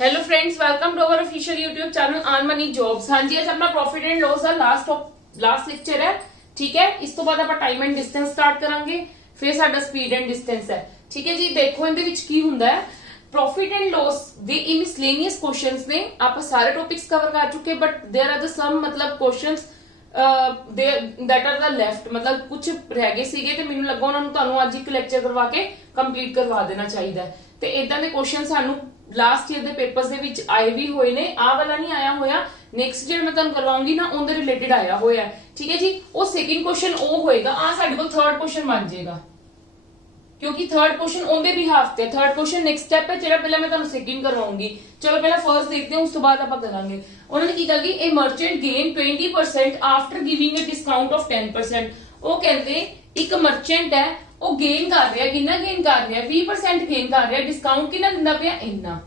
Hello friends, welcome to our official YouTube channel earn money jobs. हाँ जी, आज अपना प्रॉफिट एंड लॉस का लास्ट लेक्चर है। ठीक है, इस तो बाद ਆਪਾਂ टाइम एंड डिस्टेंस स्टार्ट करांगे, फिर ਸਾਡਾ स्पीड एंड डिस्टेंस है। ठीक है जी, देखो ਇਹਦੇ ਵਿੱਚ ਕੀ ਹੁੰਦਾ ਹੈ। प्रॉफिट एंड लॉस ਦੇ ਇਹ ਮਿਸਲੇਨੀਅਸ क्वेश्चंस ਨੇ, ਆਪਾਂ ਸਾਰੇ ਟੌਪਿਕਸ ਕਵਰ ਕਰ ਚੁੱਕੇ, but there are the some मतलब questions that are the left, मतलब कुछ रह गए ਸੀਗੇ ਤੇ ਮੈਨੂੰ ਲੱਗਾ ਉਹਨਾਂ ਨੂੰ ਤੁਹਾਨੂੰ ਅੱਜ ਇੱਕ ਲੈਕਚਰ ਕਰਵਾ ਕੇ ਕੰਪਲੀਟ ਕਰਵਾ ਦੇਣਾ ਚਾਹੀਦਾ ਹੈ। ਤੇ ਇਦਾਂ ਦੇ ਕੁਐਸਚਨ ਸਾਨੂੰ ਲਾਸਟ ਈਅਰ ਦੇ ਪੇਪਰਸ ਦੇ ਵਿੱਚ ਆਏ ਵੀ ਹੋਏ ਨੇ। ਆਹ ਵਾਲਾ ਨਹੀਂ ਆਇਆ ਹੋਇਆ, ਨੈਕਸਟ ਜਿਹੜਾ ਮੈਂ ਤੁਹਾਨੂੰ ਕਰਵਾਉਂਗੀ ਨਾ ਉਹਦੇ ਰਿਲੇਟਡ ਆਇਆ ਹੋਇਆ। ਠੀਕ ਹੈ ਜੀ, ਉਹ ਸੈਕਿੰਡ ਕੁਐਸਚਨ ਉਹ ਹੋਏਗਾ। ਆ ਸਾਡੇ ਕੋਲ ਥਰਡ ਕੁਐਸਚਨ ਬਣ ਜਾਏਗਾ, क्योंकि थर्ड क्वेश्चन ਉਹਦੇ ਬਿਹਾਫ ਤੇ ਥਰਡ ਕੁਐਸਚਨ ਨੈਕਸਟ ਸਟੈਪ ਹੈ, ਜਿਹੜਾ ਪਹਿਲਾਂ ਮੈਂ ਤੁਹਾਨੂੰ ਸੈਕਿੰਡ ਕਰਵਾਉਂਗੀ। ਚਲੋ ਪਹਿਲਾਂ ਫਰਸਟ ਦੇਖਦੇ ਹਾਂ, ਉਸ ਤੋਂ ਬਾਅਦ ਆਪਾਂ ਕਰਾਂਗੇ। ਉਹਨਾਂ ਨੇ ਕੀ ਕਿਹਾ ਕਿ ਇਹ merchant gain 20% after giving a discount of 10%। ਉਹ ਕਹਿੰਦੇ ਇੱਕ ਮਰਚੈਂਟ ਹੈ, ਉਹ ਗੇਨ ਕਰ ਰਿਹਾ, ਕਿੰਨਾ ਗੇਨ ਕਰ ਰਿਹਾ? 20% ਗੇਨ ਕਰ ਰਿਹਾ। ਡਿਸਕਾਊਂਟ ਕਿੰਨਾ ਦਿੰਦਾ ਪਿਆ? ਇੰਨਾ।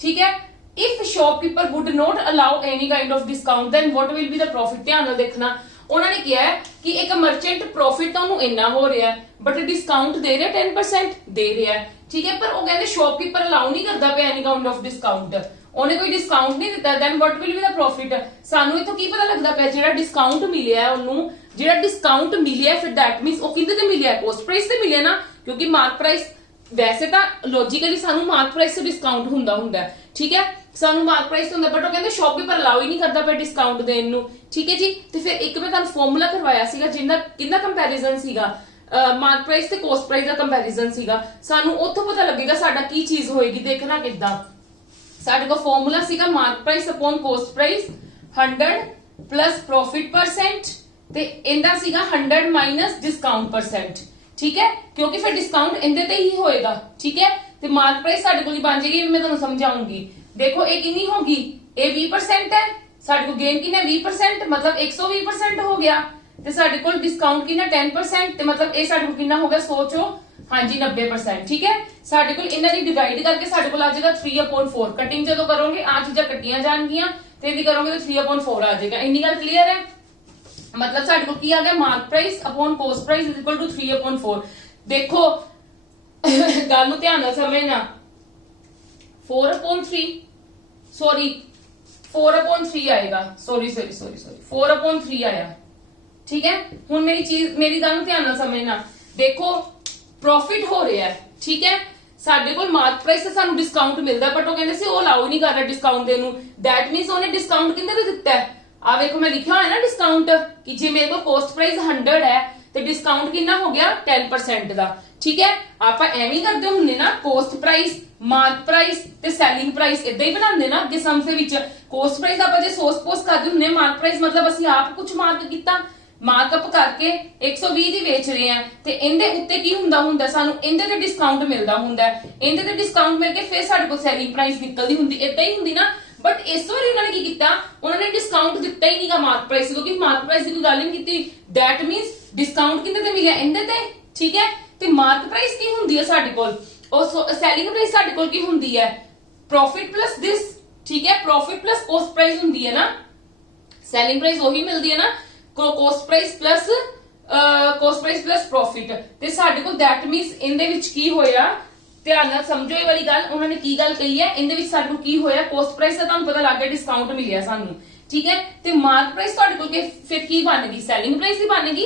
ਠੀਕ ਹੈ, if shopkeeper would not allow any kind of discount then what will be the profit. ਧਿਆਨ ਨਾਲ ਦੇਖਣਾ, ਉਹਨਾਂ ਨੇ ਕਿਹਾ ਹੈ ਕਿ ਇੱਕ ਮਰਚੈਂਟ ਪ੍ਰੋਫਿਟ ਤਾਂ ਉਹਨੂੰ ਇੰਨਾ ਹੋ ਰਿਹਾ ਹੈ, ਬਟ ਡਿਸਕਾਊਂਟ ਦੇ ਰਿਹਾ 10% ਦੇ ਰਿਹਾ ਹੈ। ਠੀਕ ਹੈ, ਪਰ ਉਹ ਕਹਿੰਦੇ ਸ਼ੌਪਕੀਪਰ ਅਲਾਉ ਨਹੀਂ ਕਰਦਾ ਪਿਆ ਐਨੀ ਕਾਈਂਡ ਆਫ ਡਿਸਕਾਊਂਟ, ਉਹਨੇ ਕੋਈ ਡਿਸਕਾਊਂਟ ਨਹੀਂ ਦਿੱਤਾ। Then what will be the profit. ਸਾਨੂੰ ਇਥੋਂ ਕੀ ਪਤਾ ਲੱਗਦਾ ਪਿਆ? ਜਿਹੜਾ ਡਿਸਕਾਊਂਟ ਮਿਲਿਆ ਉਹਨੂੰ, ਜਿਹੜਾ ਡਿਸਕਾਊਂਟ ਮਿਲਿਆ, ਫਿਰ ਦੈਟ ਮੀਨਸ ਉਹ ਕਿੰਦੇ ਤੇ ਮਿਲਿਆ? ਕੋਸਟ ਪ੍ਰਾਈਸ ਤੇ ਮਿਲਿਆ ਨਾ, ਕਿਉਂਕਿ ਮਾਰਕ ਪ੍ਰਾਈਸ ਵੈਸੇ ਤਾਂ ਲੌਜੀਕਲੀ ਸਾਨੂੰ ਮਾਰਕ ਪ੍ਰਾਈਸ ਤੇ ਡਿਸਕਾਊਂਟ ਹੁੰਦਾ ਹੈ। ਠੀਕ ਹੈ, ਸਾਨੂੰ ਮਾਰਕ ਪ੍ਰਾਈਸ ਹੁੰਦਾ, ਬਟ ਉਹ ਕਹਿੰਦੇ ਸ਼ੌਪਕੀਪਰ ਅਲਾਉ ਹੀ ਨਹੀਂ ਕਰਦਾ ਪਿਆ ਡਿਸਕਾਊਂਟ ਦੇਣ ਨੂੰ। ਠੀਕ ਹੈ ਜੀ, ਤੇ ਫਿਰ ਇੱਕ ਮੈਂ ਤੁਹਾਨੂੰ ਫਾਰਮੂਲਾ ਕਰਵਾਇਆ ਸੀਗਾ ਜਿੰਦਾ ਕਿੰਨਾ ਕੰਪੈਰੀਜ਼ਨ ਸੀਗਾ, ਮਾਰਕ ਪ੍ਰਾਈਸ ਤੇ ਕੋਸਟ ਪ੍ਰਾਈਸ ਦਾ ਕੰਪੈਰੀਜ਼ਨ ਸੀਗਾ। ਸਾਨੂੰ ਉੱਥੋਂ ਪਤਾ ਲੱਗੇਗਾ ਸਾਡਾ ਕੀ ਚੀਜ਼ ਹੋਏਗੀ। ਦੇਖਣਾ ਕਿੱਦਾਂ, ਸਾਡੇ ਕੋਲ ਫਾਰਮੂਲਾ ਸੀਗਾ mark price upon cost price 100 plus profit percent, ਤੇ ਇਹਦਾ ਸੀਗਾ 100 ਮਾਈਨਸ ਡਿਸਕਾਊਂਟ ਪਰਸੈਂਟ। ਠੀਕ ਹੈ, ਕਿਉਂਕਿ ਫਿਰ ਡਿਸਕਾਊਂਟ ਇਹਦੇ ਤੇ ਹੀ ਹੋਏਗਾ। ਠੀਕ ਹੈ, ਤੇ ਮਾਰਕ ਪ੍ਰਾਈਸ ਸਾਡੇ ਕੋਲ ਹੀ ਬਣ ਜਾਏਗੀ। ਮੈਂ ਤੁਹਾਨੂੰ ਸਮਝਾਉਂਗੀ। ਦੇਖੋ ਇਹ ਕਿੰਨੀ ਹੋਗੀ? ਇਹ 20% ਹੈ, ਸਾਡੇ ਕੋਲ ਗੇਨ ਕਿੰਨਾ? 20%, मतलब 120% ਹੋ ਗਿਆ। ਤੇ ਸਾਡੇ ਕੋਲ ਡਿਸਕਾਊਂਟ ਕਿੰਨਾ? 10%, ਤੇ मतलब ਇਹ ਸਾਡੇ ਕੋਲ ਕਿੰਨਾ ਹੋ ਗਿਆ? ਸੋਚੋ। ਹਾਂਜੀ 90%। ਠੀਕ ਹੈ, ਸਾਡੇ ਕੋਲ ਇਹਨਾਂ ਦੀ ਡਿਵਾਈਡ ਕਰਕੇ ਸਾਡੇ ਕੋਲ ਆ ਜਾਏਗਾ 3/4। ਕਟਿੰਗ ਜਦੋਂ ਕਰੋਗੇ ਆ ਚੀਜ਼ਾਂ ਕੱਟੀਆਂ ਜਾਣਗੀਆਂ, ਤੇ ਇਹਦੀ ਕਰੋਗੇ ਤਾਂ 3/4 ਆ ਜਾਏਗਾ। ਇੰਨੀ ਗੱਲ ਕਲੀਅਰ ਹੈ? मतलब ਸਾਡੇ ਕੋਲ ਕੀ ਆ ਗਿਆ? Mark price upon cost price is equal to 3/4। ਦੇਖੋ ਗੱਲ ਨੂੰ ਧਿਆਨ ਨਾਲ ਸਮਝਣਾ। 4/3 ਸੌਰੀ 4/3 ਆਏਗਾ। ਸੌਰੀ 4/3 ਆਇਆ। ਠੀਕ ਹੈ, ਹੁਣ ਮੇਰੀ ਗੱਲ ਨੂੰ ਧਿਆਨ ਨਾਲ ਸਮਝਣਾ। ਦੇਖੋ ਪ੍ਰੋਫਿਟ ਹੋ ਰਿਹਾ ਹੈ। ਠੀਕ ਹੈ, ਸਾਡੇ ਕੋਲ ਮਾਰਕ ਪ੍ਰਾਈਸ ਤੇ ਸਾਨੂੰ ਡਿਸਕਾਊਂਟ ਮਿਲਦਾ, ਬਟ ਉਹ ਕਹਿੰਦੇ ਸੀ ਉਹ ਅਲਾਉ ਨਹੀਂ ਕਰ ਰਿਹਾ ਡਿਸਕਾਊਂਟ ਦੇਣ ਨੂੰ। ਦੈਟ ਮੀਨਸ ਉਹਨੇ ਡਿਸਕਾਊਂਟ ਕਿੰਨੇ ਤੇ ਦਿੱਤਾ ਹੈ? ਆ ਵੇਖੋ ਮੈਂ ਲਿਖਿਆ ਹੋਇਆ ਨਾ ਡਿਸਕਾਊਂਟ, ਕਿ ਜੇ ਮੇਰੇ ਕੋਲ ਕੋਸਟ ਪ੍ਰਾਈਸ 100 ਹੈ ਤੇ ਡਿਸਕਾਊਂਟ ਕਿੰਨਾ ਹੋ ਗਿਆ? 10% ਦਾ। ਠੀਕ ਹੈ, ਆਪਾਂ ਐਵੇਂ ਕਰਦੇ ਹੁੰਦੇ ਨਾ, ਕੋਸਟ ਪ੍ਰਾਈਸ, ਮਾਰਕ ਪ੍ਰਾਈਸ ਤੇ ਸੈਲਿੰਗ ਪ੍ਰਾਈਸ ਇਦਾਂ ਹੀ ਬਣਾਉਂਦੇ ਨਾ ਅੱਗੇ ਸਮਸ ਦੇ ਵਿੱਚ। ਕੋਸਟ ਪ੍ਰਾਈਸ ਆਪਾਂ ਜੇ ਸੋਸ ਪੋਸ ਕਰਦੇ ਹੁੰਦੇ, ਮਾਰਕ ਪ੍ਰਾਈਸ ਮਤਲਬ ਅਸੀਂ ਆਪ ਕੁਝ ਮਾਰਕ ਕੀਤਾ, ਮਾਰਕਅਪ ਕਰਕੇ 120 ਦੀ ਵੇਚ ਰਹੇ ਆ, ਤੇ ਇਹਦੇ ਉੱਤੇ ਕੀ ਹੁੰਦਾ ਸਾਨੂੰ ਇਹਦੇ ਤੇ ਡਿਸਕਾਊਂਟ ਮਿਲਦਾ ਹੁੰਦਾ। ਇਹਦੇ ਤੇ ਡਿਸਕਾਊਂਟ ਮਿਲ ਕੇ ਫਿਰ ਸਾਡੇ ਕੋਲ ਸੈਲਿੰਗ ਪ੍ਰਾਈਸ ਨਿਕਲਦੀ ਹੁੰਦੀ। ਇਦਾਂ ਹੀ ਹੁੰਦੀ ਨਾ, ਬਟ ਇਸ ਵਾਰੀ ਉਹਨਾਂ ਨੇ ਕੀ ਕੀਤਾ? ਉਹਨਾਂ ਨੇ ਡਿਸਕਾਊਂਟ ਦਿੱਤਾ ਹੀ ਨਹੀਂਗਾ ਮਾਰਕ ਪ੍ਰਾਈਸ, ਕਿਉਂਕਿ ਮਾਰਕ ਪ੍ਰਾਈਸ ਦੀ ਕੋਈ ਗੱਲ ਨਹੀਂ ਕੀਤੀ। ਦੈਟ ਮੀਨਸ ਡਿਸਕਾਊਂਟ ਕਿੰਨੇ ਤੇ ਮਿਲਿਆ? ਇਹਦੇ ਤੇ। ਠੀਕ ਹੈ, ਤੇ ਮਾਰਕ ਪ੍ਰਾਈਸ ਕੀ ਹੁੰਦੀ ਹੈ ਸਾਡੇ ਕੋਲ? ਉਹ ਸੈਲਿੰਗ ਪ੍ਰਾਈਸ ਸਾਡੇ ਕੋਲ ਕੀ ਹੁੰਦੀ ਹੈ? ਪ੍ਰੋਫਿਟ ਪਲੱਸ ਦਿਸ। ਠੀਕ ਹੈ, ਪ੍ਰੋਫਿਟ ਪਲੱਸ ਕੋਸਟ ਪ੍ਰਾਈਸ ਹੁੰਦੀ ਹੈ ਨਾ। ਸੈਲਿੰਗ ਪ੍ਰਾਈਸ ਉਹੀ ਮਿਲਦੀ ਹੈ ਨਾ, ਕੋਸਟ ਪ੍ਰਾਈਸ ਪਲੱਸ ਪ੍ਰੋਫਿਟ। ਤੇ ਸਾਡੇ ਕੋਲ ਦੈਟ ਮੀਨਸ ਇਹਦੇ ਵਿੱਚ ਕੀ ਹੋਇਆ? ਧਿਆਨ ਨਾਲ ਸਮਝੋ ਇਹ ਵਾਲੀ ਗੱਲ। ਉਹਨਾਂ ਨੇ ਕੀ ਗੱਲ ਕਹੀ ਹੈ? ਇਹਦੇ ਵਿੱਚ ਸਾਡੇ ਕੋਲ ਕੀ ਹੋਇਆ? ਕੋਸਟ ਪ੍ਰਾਈਸ ਦਾ ਤੁਹਾਨੂੰ ਪਤਾ ਲੱਗ ਗਿਆ, ਡਿਸਕਾਊਂਟ ਮਿਲਿਆ ਸਾਨੂੰ। ਠੀਕ ਹੈ, ਤੇ ਮਾਰਕ ਪ੍ਰਾਈਸ ਤੁਹਾਡੇ ਕੋਲ ਫਿਰ ਕੀ ਬਣ ਗਈ? ਸੈਲਿੰਗ ਪ੍ਰਾਈਸ ਹੀ ਬਣ ਗਈ।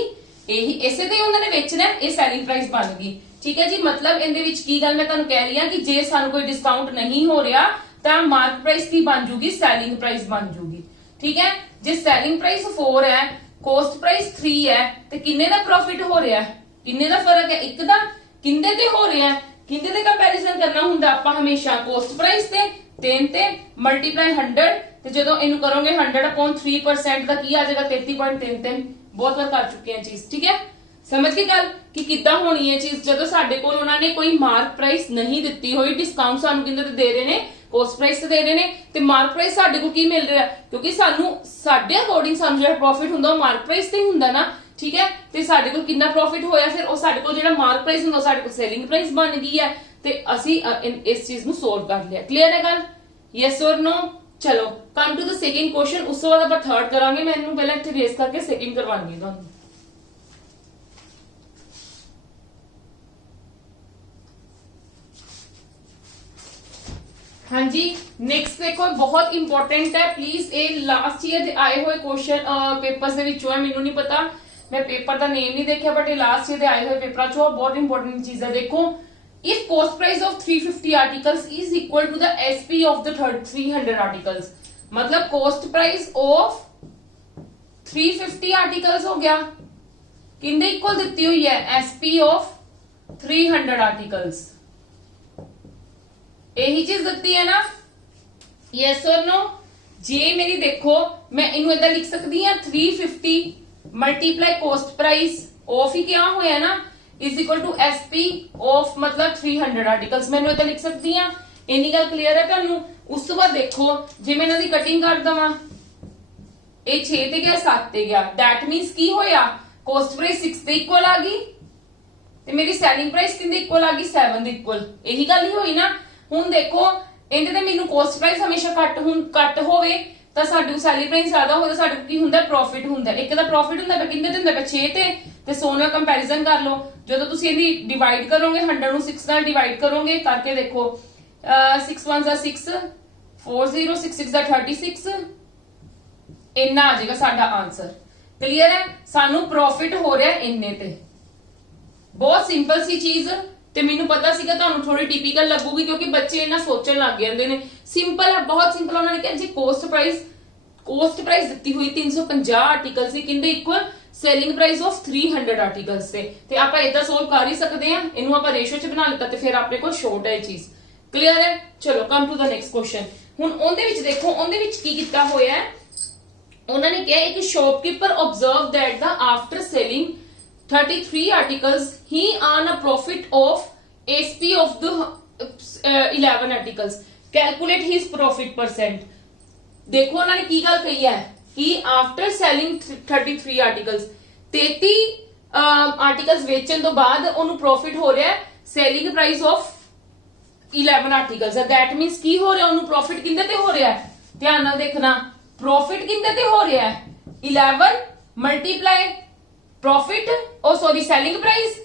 ਇਹੀ ਇਸੇ ਤੇ ਉਹਨਾਂ ਨੇ ਵੇਚਣਾ, ਇਹ ਸੈਲਿੰਗ ਪ੍ਰਾਈਸ ਬਣ ਗਈ। ਠੀਕ ਹੈ ਜੀ, मतलब ਇਹਦੇ ਵਿੱਚ ਕੀ ਗੱਲ ਮੈਂ ਤੁਹਾਨੂੰ ਕਹਿ ਰਹੀ ਹਾਂ ਕਿ ਜੇ ਸਾਨੂੰ ਕੋਈ ਡਿਸਕਾਊਂਟ ਨਹੀਂ ਹੋ ਰਿਹਾ ਤਾਂ ਮਾਰਕ ਪ੍ਰਾਈਸ ਕੀ ਬਣ ਜੂਗੀ? ਸੈਲਿੰਗ ਪ੍ਰਾਈਸ ਬਣ ਜੂਗੀ। ਠੀਕ ਹੈ, ਜੇ ਸੈਲਿੰਗ ਪ੍ਰਾਈਸ 4 ਹੈ, ਕੋਸਟ ਪ੍ਰਾਈਸ 3 ਹੈ, ਤੇ ਕਿੰਨੇ ਦਾ ਪ੍ਰੋਫਿਟ ਹੋ ਰਿਹਾ? ਕਿੰਨੇ ਦਾ ਫਰਕ ਹੈ? ਇੱਕ ਦਾ। ਕਿੰਨੇ ਤੇ ਹੋ ਰਿਹਾ? ਕਿੰਨੇ ਦੇ ਕੰਪੈਰੀਜ਼ਨ ਕਰਨਾ ਹੁੰਦਾ ਆਪਾਂ ਹਮੇਸ਼ਾ? ਕੋਸਟ ਪ੍ਰਾਈਸ ਤੇ 3 ਤੇ ਮਲਟੀਪਲਾਈ 100, ਤੇ ਜਦੋਂ ਇਹਨੂੰ ਕਰੋਗੇ 100/3% ਦਾ ਕੀ ਆ ਜਾਏਗਾ? 33.33। ਬਹੁਤ ਵਾਰ ਕਰ ਚੁੱਕੇ ਆ ਚੀਜ਼। ਠੀਕ ਹੈ, ਸਮਝ ਗਏ ਗੱਲ ਕਿ ਕਿੱਦਾਂ ਹੋਣੀ ਹੈ ਚੀਜ਼? ਜਦੋਂ ਸਾਡੇ ਕੋਲ ਉਹਨਾਂ ਨੇ ਕੋਈ ਮਾਰਕ ਪ੍ਰਾਈਸ ਨਹੀਂ ਦਿੱਤੀ ਹੋਈ, ਡਿਸਕਾਊਂਟ ਸਾਨੂੰ ਕਿੰਨੇ ਤੇ ਦੇ ਰਹੇ ਨੇ? ਕੋਸਟ ਪ੍ਰਾਈਸ ਤੇ ਦੇ ਰਹੇ ਨੇ, ਤੇ ਮਾਰਕ ਪ੍ਰਾਈਸ ਸਾਡੇ ਕੋਲ ਕੀ ਮਿਲ ਰਿਹਾ? ਕਿਉਂਕਿ ਸਾਨੂੰ ਸਾਡੇ ਅਕੋਰਡਿੰਗ ਸਾਨੂੰ ਜਿਹੜਾ ਪ੍ਰੋਫਿਟ ਹੁੰਦਾ ਉਹ ਮਾਰਕ ਪ੍ਰਾਈਸ ਤੇ ਹੀ ਹੁੰਦਾ ਨਾ। ਠੀਕ ਹੈ, ਤੇ ਸਾਡੇ ਕੋਲ ਕਿੰਨਾ ਪ੍ਰੋਫਿਟ ਹੋਇਆ? ਫਿਰ ਉਹ ਸਾਡੇ ਕੋਲ ਜਿਹੜਾ ਮਾਰਕ ਪ੍ਰਾਈਸ ਹੁੰਦਾ ਸਾਡੇ ਕੋਲ ਸੈਲਿੰਗ ਪ੍ਰਾਈਸ ਬਣ ਗਈ ਹੈ, ਤੇ ਅਸੀਂ ਇਸ ਚੀਜ਼ ਨੂੰ ਸੋਲਵ ਕਰ ਲਿਆ। ਕਲੀਅਰ ਹੈ ਗੱਲ? Yes or no? ਚਲੋ come to the second question. ਉਸ ਤੋਂ ਬਾਅਦ ਆਪਾਂ ਥਰਡ ਕਰਾਂਗੇ। ਮੈਂ ਇਹਨੂੰ ਪਹਿਲਾਂ ਇੱਥੇ ਰੇਸ ਕਰਕੇ ਸੈਕਿੰਡ ਕਰਵਾਉਣੀ ਹੈ ਤੁਹਾਨੂੰ। हाँ जी, नेक्स्ट देखो बहुत इंपॉर्टेंट है प्लीज, ये लास्ट ईयर ਦੇ ਆਏ ਹੋਏ ਕੁਐਸਚਨ ਪੇਪਰਸ ਦੇ ਵਿੱਚੋਂ ਹੈ, ਮੈਨੂੰ ਨਹੀਂ ਪਤਾ, ਮੈਂ ਪੇਪਰ ਦਾ ਨੇਮ ਨਹੀਂ ਦੇਖਿਆ, ਬਟ ਇਹ ਲਾਸਟ ਈयर ਦੇ ਆਏ ਹੋਏ ਪੇਪਰਾਂ ਚੋਂ ਬਹੁਤ ਇੰਪॉर्टेंट ਚੀਜ਼ ਹੈ। ਦੇਖੋ, if cost price of 350 articles is equal to the SP of the 300 articles, मतलब cost price of 350 articles हो गया, किंदे इक्वल ਦਿੱਤੀ ਹੋਈ ਹੈ SP of 300 articles, यही चीज ਦਿੱਤੀ है ना, yes or no। जे मेरी देखो मैं इनू इधर लिख सकती हूँ 350 मल्टीप्लाई कॉस्ट प्राइस ऑफ ही क्या होया ना is equal to SP of मतलब 300 आर्टिकल्स, मैं इधर लिख सकती हूँ। इन्नी गल क्लियर है तुहानू। उस तो बाद देखो जे मैं इन्हां दी कटिंग कर दवा, ये 6 ते गया 7 ते गया, दैट मीनस की होया कॉस्ट प्राइस 6 ते इक्वल आ गई ते मेरी सैलिंग प्राइस किंदे इक्वल आ गई 7 दे इक्वल, यही गल ही होई ना। ਹੁਣ देखो ਇਹਦੇ ਤੇ ਮੈਨੂੰ ਕੋਸਟ ਪ੍ਰਾਈਸ ਹਮੇਸ਼ਾ ਘੱਟ ਹੋਵੇ ਤਾਂ ਸਾਡੀ ਸੈਲਰੀ ਪ੍ਰਾਈਸ ਜ਼ਿਆਦਾ ਹੋਵੇ ਤਾਂ ਸਾਡੇ ਕੀ ਹੁੰਦਾ ਪ੍ਰੋਫਿਟ ਹੁੰਦਾ। ਇੱਕ ਦਾ ਪ੍ਰੋਫਿਟ ਹੁੰਦਾ ਕਿੰਨੇ ਤੇ ਹੁੰਦਾ 6 ਤੇ 100 ਨਾਲ ਕੰਪੈਰੀਜ਼ਨ ਕਰ ਲਓ। ਜਦੋਂ ਤੁਸੀਂ ਇਹਦੀ ਡਿਵਾਈਡ ਕਰੋਗੇ 100 ਨੂੰ 6 ਨਾਲ ਡਿਵਾਈਡ ਕਰੋਗੇ ਕਰਕੇ ਦੇਖੋ 6 1 6 4 0 6 6 36 ਇੰਨਾ ਆ ਜਾਏਗਾ ਸਾਡਾ ਆਨਸਰ। ਕਲੀਅਰ ਹੈ, ਸਾਨੂੰ ਪ੍ਰੋਫਿਟ ਹੋ ਰਿਹਾ ਇੰਨੇ ਤੇ। ਬਹੁਤ ਸਿੰਪਲ ਸੀ ਚੀਜ਼ ਤੇ ਮੈਨੂੰ ਪਤਾ ਸੀਗਾ ਤੁਹਾਨੂੰ ਥੋੜੀ ਟਿਪੀਕਲ ਲੱਗੂਗੀ ਕਿਉਂਕਿ ਬੱਚੇ ਇਹਨਾਂ ਸੋਚਣ ਲੱਗ ਜਾਂਦੇ ਨੇ। ਸਿੰਪਲ ਹੈ, ਬਹੁਤ ਸਿੰਪਲ। ਉਹਨਾਂ ਨੇ ਕਿਹਾ ਜੀ ਕੋਸਟ ਪ੍ਰਾਈਸ ਦਿੱਤੀ ਹੋਈ 350 ਆਰਟੀਕਲ ਸੀ, ਕਿੰਦੇ equal selling price of 300 articles ਤੇ ਆਪਾਂ ਇਦਾਂ ਸੋਲਵ ਕਰ ਹੀ ਸਕਦੇ ਆ। ਇਹਨੂੰ ਆਪਾਂ ਰੇਸ਼ੋ ਚ ਬਣਾ ਲਿੱਤਾ ਤੇ ਫਿਰ ਆਪਣੇ ਕੋਲ ਸ਼ੋਰਟ ਹੈ ਇਹ ਚੀਜ਼। ਕਲੀਅਰ ਹੈ, ਚਲੋ come to the next question. ਹੁਣ ਉਹਦੇ ਵਿੱਚ ਦੇਖੋ ਉਹਦੇ ਵਿੱਚ ਕੀ ਕੀਤਾ ਹੋਇਆ ਹੈ। ਉਹਨਾਂ ਨੇ ਕਿਹਾ ਇੱਕ ਸ਼ੌਪਕੀਪਰ ਆਬਜ਼ਰਵ ਦੈਟ ਦਾ after selling 33 articles he earn a profit of SP of the 11 articles, calculate his profit percent। देखो उन्होंने की गल कही है कि आफ्टर सेलिंग 33 articles 33 आर्टिकल्स बेचन तो बाद उन्होंने प्रॉफिट हो रहा है सेलिंग प्राइस ऑफ 11 आर्टिकल्स है। दैट मींस की हो रहा है उन्होंने प्रॉफिट किंदे ते हो रहा है, ध्यान नाल देखना, प्रॉफिट किंदे ते हो रहा है 11 मल्टीप्लाई प्रॉफिट ओ सॉरी सेलिंग प्राइस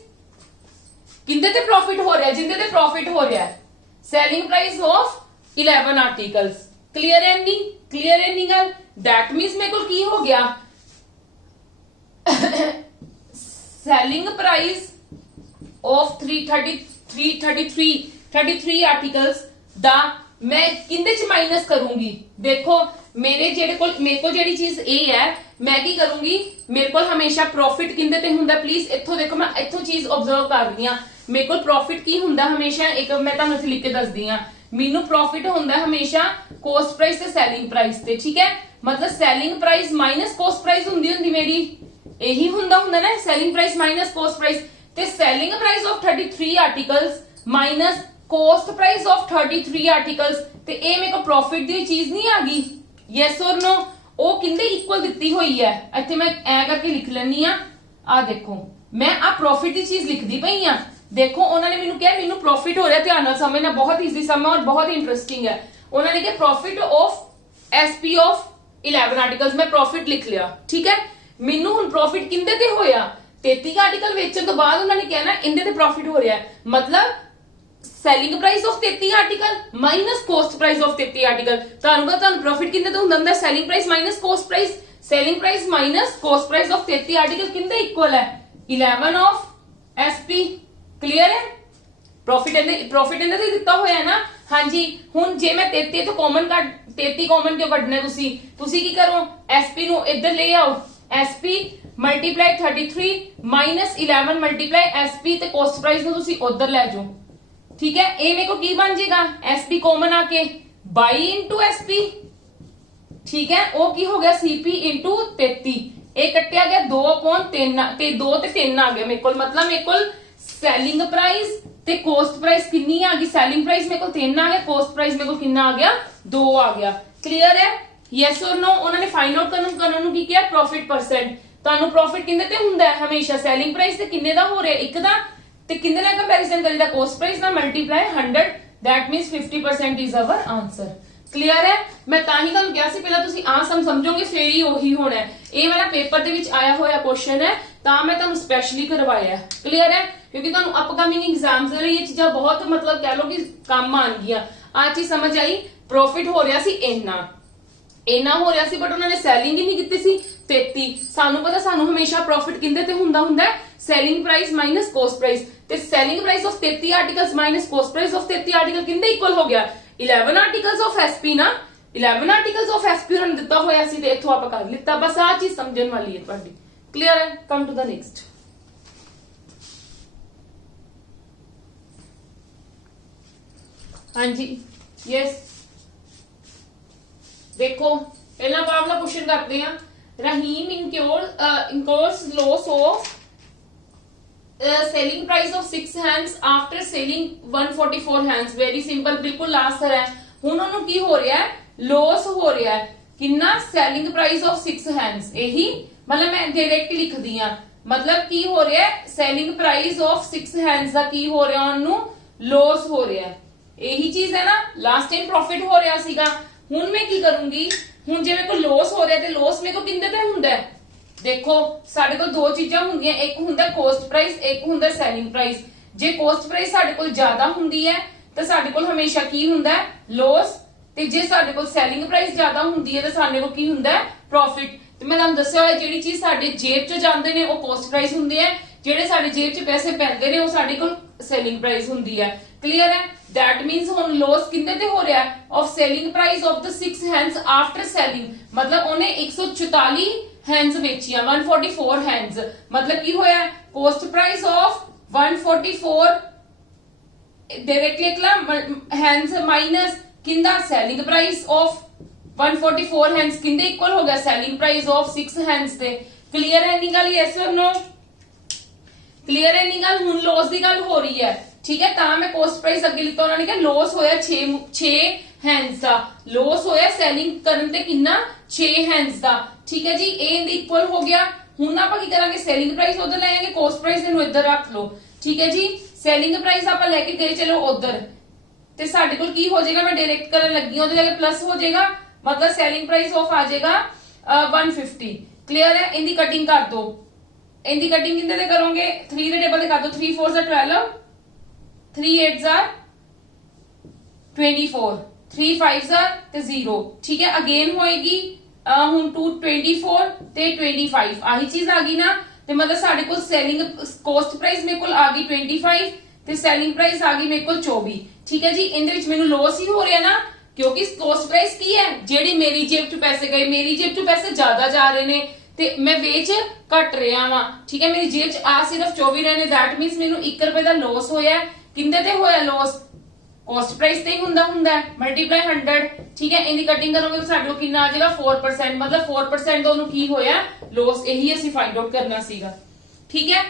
किंदे ते प्रॉफिट हो रहा है, जिंदे ते प्रॉफिट हो रहा है selling price of 11 articles. Clear है नहीं, क्लियर है नहीं गल। दैट मींस मेरे को की हो गया सेलिंग प्राइस ऑफ 33 आर्टिकल्स दा मैं किंदे च माइनस करूंगी। देखो मेरे को जेडी चीज ए है मैं की करूंगी, मेरे को हमेशा प्रॉफिट किंदे ते हुंदा, प्लीज इत्थों देखो मैं इत्थों चीज ऑब्जर्व कर रही हां। मेरे को प्रॉफिट की हुंदा हमेशा, एक मैं तुहानू इत्थे लिख के दसदी हां, मेनू प्रॉफिट हुंदा हमेशा कॉस्ट प्राइस ते सेलिंग प्राइस ते। ठीक है, मतलब selling price minus cost price हुंदी मेरी, यही हुंदा ना selling price minus cost price ते selling price of 33 articles minus cost price of 33 articles ते ए मेरे को प्रॉफिट दी चीज नहीं आ गई। यस और नो, ਉਹ ਕਿੰਦੇ ਇਕੁਅਲ ਦਿੱਤੀ ਹੋਈ ਹੈ। ਇੱਥੇ ਮੈਂ ਐ ਕਰਕੇ ਲਿਖ ਲੈਣੀ ਆ ਦੇਖੋ ਮੈਂ ਆ ਪ੍ਰੋਫਿਟ ਦੀ ਚੀਜ਼ ਲਿਖਦੀ ਪਈ ਆ। ਦੇਖੋ ਉਹਨਾਂ ਨੇ ਮੈਨੂੰ ਕਿਹਾ ਮੈਨੂੰ ਪ੍ਰੋਫਿਟ ਹੋ ਰਿਹਾ, ਧਿਆਨ ਨਾਲ ਸਮਝਣਾ, ਬਹੁਤ ਈਜ਼ੀ ਸਮ ਹੈ ਔਰ ਬਹੁਤ ਇੰਟਰਸਟਿੰਗ ਹੈ। ਉਹਨਾਂ ਨੇ ਕਿਹਾ profit of SP of 11 articles, ਮੈਂ ਪ੍ਰੋਫਿਟ ਲਿਖ ਲਿਆ। ਠੀਕ ਹੈ, ਮੈਨੂੰ ਹੁਣ ਪ੍ਰੋਫਿਟ ਕਿੰਦੇ ਤੇ ਹੋਇਆ 33 ਆਰਟੀਕਲ ਵੇਚਣ ਤੋਂ ਬਾਅਦ ਉਹਨਾਂ ਨੇ ਕਿਹਾ ਨਾ ਇਹਦੇ ਤੇ ਪ੍ਰੋਫਿਟ ਹੋ ਰਿਹਾ, ਮਤਲਬ selling price of 33 article minus cost price of 33 article. ਤੁਹਾਨੂੰ प्रॉफिट किंदे तो ਹੁੰਦਾ selling price minus cost price, selling price minus cost price of 33 article किंदे इक्वल है 11 ऑफ SP। क्लियर है, प्रॉफिट ਇਹਦੇ ਤੇ ਦਿੱਤਾ ਹੋਇਆ ਹੈ ਨਾ। ਹਾਂਜੀ, ਹੁਣ ਜੇ ਮੈਂ 33 ਤੋਂ ਕਾਮਨ ਕੱਢ 33 ਕਾਮਨ ਕਿਉਂ ਕੱਢਣਾ ਤੁਸੀਂ ਕੀ ਕਰੋ SP ਨੂੰ ਇੱਧਰ ਲੈ ਆਓ, SP multiply 33 minus 11 multiply SP ਤੇ कॉस्ट प्राइस ਨੂੰ ਤੁਸੀਂ ਉੱਧਰ ਲੈ ਜਾਓ। ठीक है, ए मेरे को की बन जाएगा SP कॉमन आके 22 इंटू SP। ठीक है, वो की हो गया CP इंटू 33, ए कटिया गया 2/3 ते 2 ते 3 आ गया मेरे को, मतलब मेरे को सेलिंग प्राइस ते कॉस्ट प्राइस कितनी आ गई, सेलिंग प्राइस मेरे को 3 आ गया, कॉस्ट प्राइस मेरे को कितना आ गया 2 आ गया। क्लियर है, यस और नो। उन्होंने फाइंड आउट करन ਨੂੰ ਕੀ ਕਿਹਾ प्रॉफिट परसेंट। ਤੁਹਾਨੂੰ प्रॉफिट किंदे ते ਹੁੰਦਾ है हमेशा सेलिंग प्राइस ते किन्ने दा हो रहा है, एक दा ਤੇ ਕਿੰਨੇ ਨਾਲ ਕੰਪੈਰੀਜ਼ਨ ਕਰੀਦਾ ਕੋਸਟ ਪ੍ਰਾਈਸ ਨਾਲ multiply 100, that means 50% is our answer। Clear ਹੈ, ਮੈਂ ਤਾਂ ਹੀ ਤੁਹਾਨੂੰ ਕਿਹਾ ਸੀ ਪਹਿਲਾਂ ਤੁਸੀਂ ਆ ਸਮਝੋਗੇ ਫੇਰ ਹੀ ਉਹੀ ਹੋਣਾ ਹੈ। ਇਹ ਵਾਲਾ ਪੇਪਰ ਦੇ ਵਿੱਚ ਆਇਆ ਹੋਇਆ ਕੁਐਸਚਨ ਹੈ ਤਾਂ ਮੈਂ ਤੁਹਾਨੂੰ ਸਪੈਸ਼ਲੀ ਕਰਵਾਇਆ। ਕਲੀਅਰ ਹੈ, ਕਿਉਂਕਿ ਤੁਹਾਨੂੰ ਅਪਕਮਿੰਗ ਐਗਜ਼ਾਮਸ ਦੇ ਲਈ ਇਹ ਚੀਜ਼ਾਂ ਬਹੁਤ ਮਤਲਬ ਕਹਿ ਲਓ ਕਿ ਕੰਮ ਆਣਗੀਆਂ। ਆ ਚੀਜ਼ ਸਮਝ ਆਈ। ਪ੍ਰੋਫਿਟ ਹੋ ਰਿਹਾ ਸੀ ਇੰਨਾ ਹੋ ਰਿਹਾ ਸੀ, ਬਟ ਉਹਨਾਂ ਨੇ ਸੈਲਿੰਗ ਹੀ ਨਹੀਂ ਕੀਤੀ ਸੀ 33। ਸਾਨੂੰ ਪਤਾ ਸਾਨੂੰ ਹਮੇਸ਼ਾ ਪ੍ਰੋਫਿਟ ਕਿੰਦੇ ਤੇ ਹੁੰਦਾ selling price minus cost price, ਤੇ selling price of 33 articles minus cost price of 33 article ਕਿੰਦੇ ਇਕੁਅਲ ਹੋ ਗਿਆ 11 ਆਰਟੀਕਲਸ ਆਫ ਐਸਪੀ ਨਾ। 11 ਆਰਟੀਕਲਸ ਆਫ ਐਸਪੀ ਉਹਨਾਂ ਨੇ ਦਿੱਤਾ ਹੋਇਆ ਸੀ ਤੇ ਇੱਥੋਂ ਆਪਾਂ ਕਰ ਲਿੱਤਾ। ਬਸ ਆ ਚੀਜ਼ ਸਮਝਣ ਵਾਲੀ ਹੈ ਤੁਹਾਡੀ। ਕਲੀਅਰ ਹੈ? Come to the next. ਹਾਂਜੀ ਯੈਸ, ਦੇਖੋ ਪਹਿਲਾਂ ਆਪਾਂ ਆਪਣਾ ਕੁਐਸਚਨ ਕਰਦੇ ਹਾਂ। Rahim incurs loss of selling price of 6 hands after selling 144 hands। Very simple, बिल्कुल लास्ट है। ਹੁਣ ਉਹਨੂੰ ਕੀ ਹੋ ਰਿਹਾ ਹੈ? ਲੋਸ ਹੋ ਰਿਹਾ ਹੈ। ਕਿੰਨਾ? Selling price of 6 hands। ਇਹੀ ਮਤਲਬ ਮੈਂ ਡਾਇਰੈਕਟ ਲਿਖਦੀ ਆ, ਮਤਲਬ ਕੀ ਹੋ ਰਿਹਾ ਹੈ? ਸੈਲਿੰਗ ਪ੍ਰਾਈਸ ਆਫ 6 hands ਦਾ ਕੀ ਹੋ ਰਿਹਾ? ਉਹਨੂੰ ਲੋਸ ਹੋ ਰਿਹਾ ਹੈ। ਇਹੀ ਚੀਜ਼ ਹੈ ਨਾ, ਲਾਸਟ ਟਾਈਮ ਪ੍ਰੋਫਿਟ ਹੋ ਰਿਹਾ ਸੀਗਾ। ਹੁਣ ਮੈਂ ਕੀ ਕਰੂੰਗੀ? ਹੁਣ ਜੇ ਮੇਰੇ ਕੋਲ ਲੋਸ ਹੋ ਰਿਹਾ ਤੇ ਲੋਸ ਮੇਰੇ ਕੋਲ ਕਿੰਦੇ ਤੇ ਹੁੰਦਾ ਹੈ? ਦੇਖੋ ਸਾਡੇ ਕੋਲ ਦੋ ਚੀਜ਼ਾਂ ਹੁੰਦੀਆਂ, ਇੱਕ ਹੁੰਦਾ ਕੋਸਟ ਪ੍ਰਾਈਸ, ਇੱਕ ਹੁੰਦਾ ਸੈਲਿੰਗ ਪ੍ਰਾਈਸ। ਜੇ ਕੋਸਟ ਪ੍ਰਾਈਸ ਸਾਡੇ ਕੋਲ ਜ਼ਿਆਦਾ ਹੁੰਦੀ ਹੈ ਤਾਂ ਸਾਡੇ ਕੋਲ ਹਮੇਸ਼ਾ ਕੀ ਹੁੰਦਾ ਹੈ? ਲੋਸ। ਤੇ ਜੇ ਸਾਡੇ ਕੋਲ ਸੈਲਿੰਗ ਪ੍ਰਾਈਸ ਜ਼ਿਆਦਾ ਹੁੰਦੀ ਹੈ ਤਾਂ ਸਾਡੇ ਕੋਲ ਕੀ ਹੁੰਦਾ ਹੈ? ਪ੍ਰੋਫਿਟ। ਤੇ ਮੈਂ ਤੁਹਾਨੂੰ ਦੱਸਿਆ ਹੋਇਆ ਜਿਹੜੀ ਚੀਜ਼ ਸਾਡੇ ਜੇਬ 'ਚ ਜਾਂਦੇ ਨੇ ਉਹ ਕੋਸਟ ਪ੍ਰਾਈਸ ਹੁੰਦੇ ਆ, ਜਿਹੜੇ ਸਾਡੇ ਜੇਬ 'ਚ ਪੈਸੇ ਪੈਂਦੇ ਨੇ ਉਹ ਸਾਡੇ ਕੋਲ ਸੈਲਿੰਗ ਪ੍ਰਾਈਸ ਹੁੰਦੀ ਹੈ। ਕਲੀਅਰ ਹੈ? that means ਹੁਣ ਲੋਸ ਕਿੰਦੇ ਤੇ ਹੋ ਰਿਹਾ ਹੈ? of selling price of the 6 hands after selling। ਮਤਲਬ ਉਹਨੇ 144 hands ਵੇਚੀਆਂ, 144 hands। ਮਤਲਬ ਕੀ ਹੋਇਆ? cost price of 144 directly hands minus किंदा selling price of 144 hands किंदे इक्वल हो गया selling price of 6 hands ਤੇ। क्लियर है नहीं गल? yes or no? क्लियर है नहीं गल? ਹੁਣ ਲੋਸ ਦੀ ਗੱਲ ਹੋ ਰਹੀ ਹੈ, ठीक है? ਤਾਂ ਮੈਂ ਕੋਸਟ ਪ੍ਰਾਈਸ ਅੱਗੇ ਲਿਖਤਾ। ਉਹਨਾਂ ਨੇ ਕਿਹਾ ਲੋਸ ਹੋਇਆ 6 hands ਦਾ, ਲੋਸ ਹੋਇਆ ਸੈਲਿੰਗ ਕਰਨ ਤੇ ਕਿੰਨਾ? 6 hands ਦਾ। ਠੀਕ ਹੈ ਜੀ, ਇਹ ਇਹਦੇ ਇਕੁਅਲ ਹੋ ਗਿਆ। ਹੁਣ ਆਪਾਂ ਕੀ ਕਰਾਂਗੇ? ਸੈਲਿੰਗ ਪ੍ਰਾਈਸ ਉਧਰ ਲੈ ਆਏਂਗੇ, ਕੋਸਟ ਪ੍ਰਾਈਸ ਇਹਨੂੰ ਇੱਧਰ ਰੱਖ ਲਓ। ਠੀਕ ਹੈ ਜੀ, ਸੈਲਿੰਗ ਪ੍ਰਾਈਸ ਆਪਾਂ ਲੈ ਕੇ ਗਏ ਚਲੋ ਉਧਰ, ਤੇ ਸਾਡੇ ਕੋਲ ਕੀ ਹੋ ਜਾਏਗਾ? ਮੈਂ ਡਾਇਰੈਕਟ ਕਰਨ ਲੱਗੀ ਉਹਦੇ ਜਗ੍ਹਾ ਪਲੱਸ ਹੋ ਜਾਏਗਾ, ਮਤਲਬ ਸੈਲਿੰਗ ਪ੍ਰਾਈਸ ਆਫ ਆ ਜਾਏਗਾ 150। ਕਲੀਅਰ ਹੈ? ਇਹਦੀ ਕਟਿੰਗ ਕਰ ਦੋ। ਇਹਦੀ ਕਟਿੰਗ ਕਿੰਦੇ ਤੇ ਕਰੋਗੇ? 3 ਦੇ ਟੇਬਲ ਤੇ ਕਰ ਦੋ। 3 4 12, 3 8 24, 3 5 ਤੇ 0। ਠੀਕ ਹੈ, ਅਗੇਨ ਹੋਏਗੀ ਹੁਣ 2 24 ਤੇ 25। ਆਹੀ ਚੀਜ਼ ਆ ਗਈ ਨਾ। ਤੇ ਮਤਲਬ ਸਾਡੇ ਕੋਲ ਸੈਲਿੰਗ ਕੋਸਟ ਪ੍ਰਾਈਸ ਮੇਰੇ ਕੋਲ ਆ ਗਈ 25 ਤੇ ਸੈਲਿੰਗ ਪ੍ਰਾਈਸ ਆ ਗਈ ਮੇਰੇ ਕੋਲ 24। ਠੀਕ ਹੈ ਜੀ, ਇਹਦੇ ਵਿੱਚ ਮੈਨੂੰ ਲੋਸ ਹੀ ਹੋ ਰਿਹਾ ਨਾ, ਕਿਉਂਕਿ ਕੋਸਟ ਪ੍ਰਾਈਸ ਕੀ ਹੈ? ਜਿਹੜੀ ਮੇਰੀ ਜੇਬ 'ਚ ਪੈਸੇ ਗਏ, ਮੇਰੀ ਜੇਬ 'ਚ ਪੈਸੇ ਜ਼ਿਆਦਾ ਜਾ ਰਹੇ ਨੇ ਤੇ ਮੈਂ ਵੇਚ ਘਟ ਰਿਹਾ ਵਾਂ। ਠੀਕ ਹੈ, ਮੇਰੀ ਜੇਬ 'ਚ ਆ ਸਿਰਫ 24 ਰਹੇ ਨੇ। ਦੈਟ ਮੀਨਸ ਮੈਨੂੰ 1 ਰੁਪਏ ਦਾ ਲੋਸ ਹੋਇਆ। ਕਿੰਦੇ ਤੇ ਹੋਇਆ ਲੋਸ? ਕੋਸਟ ਪ੍ਰਾਈਸ ਤੇ ਹੀ ਹੁੰਦਾ ਮਲਟੀਪਲਾਈ 100। ਠੀਕ ਹੈ, ਇਹਦੀ ਕਟਿੰਗ ਕਰੋਗੇ ਤਾਂ ਸਾਡੇ ਕੋਲ ਕਿੰਨਾ ਆ ਜਾਏਗਾ? 4%। ਮਤਲਬ 4% ਦਾ ਉਹਨੂੰ ਕੀ ਹੋਇਆ? ਲੋਸ। ਇਹੀ ਅਸੀਂ ਫਾਈਂਡ ਆਊਟ ਕਰਨਾ ਸੀਗਾ। ਠੀਕ ਹੈ,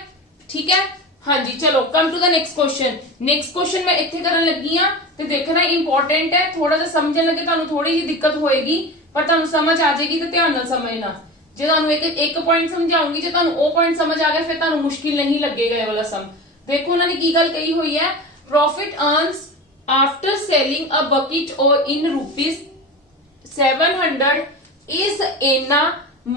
ਠੀਕ ਹੈ। ਹਾਂਜੀ ਚਲੋ come to the next question. Next question ਮੈਂ ਇੱਥੇ ਕਰਨ ਲੱਗੀ ਆ ਤੇ ਦੇਖਣਾ ਇੰਪੋਰਟੈਂਟ ਹੈ। ਥੋੜਾ ਜਿਹਾ ਸਮਝਣ ਲੱਗੇ ਤੁਹਾਨੂੰ ਥੋੜੀ ਜਿਹੀ ਦਿੱਕਤ ਹੋਏਗੀ, ਪਰ ਤੁਹਾਨੂੰ ਸਮਝ ਆ ਜਾਏਗੀ ਤੇ ਧਿਆਨ ਨਾਲ ਸਮਝਣਾ। ਜੇ ਤੁਹਾਨੂੰ ਇੱਕ ਪੁਆਇੰਟ ਸਮਝਾਉਂਗੀ, ਜੇ ਤੁਹਾਨੂੰ ਉਹ ਪੁਆਇੰਟ ਸਮਝ ਆ ਗਿਆ ਫਿਰ ਤੁਹਾਨੂੰ ਮੁਸ਼ਕਿਲ ਨਹੀਂ ਲੱਗੇਗਾ ਇਹ ਵਾਲਾ ਸਮ। ਦੇਖੋ ਉਹਨਾਂ ਨੇ ਕੀ ਗੱਲ ਕਹੀ ਹੋਈ ਹੈ? Profit earns after selling a bucket or in rupees 700 is ਇੰਨਾ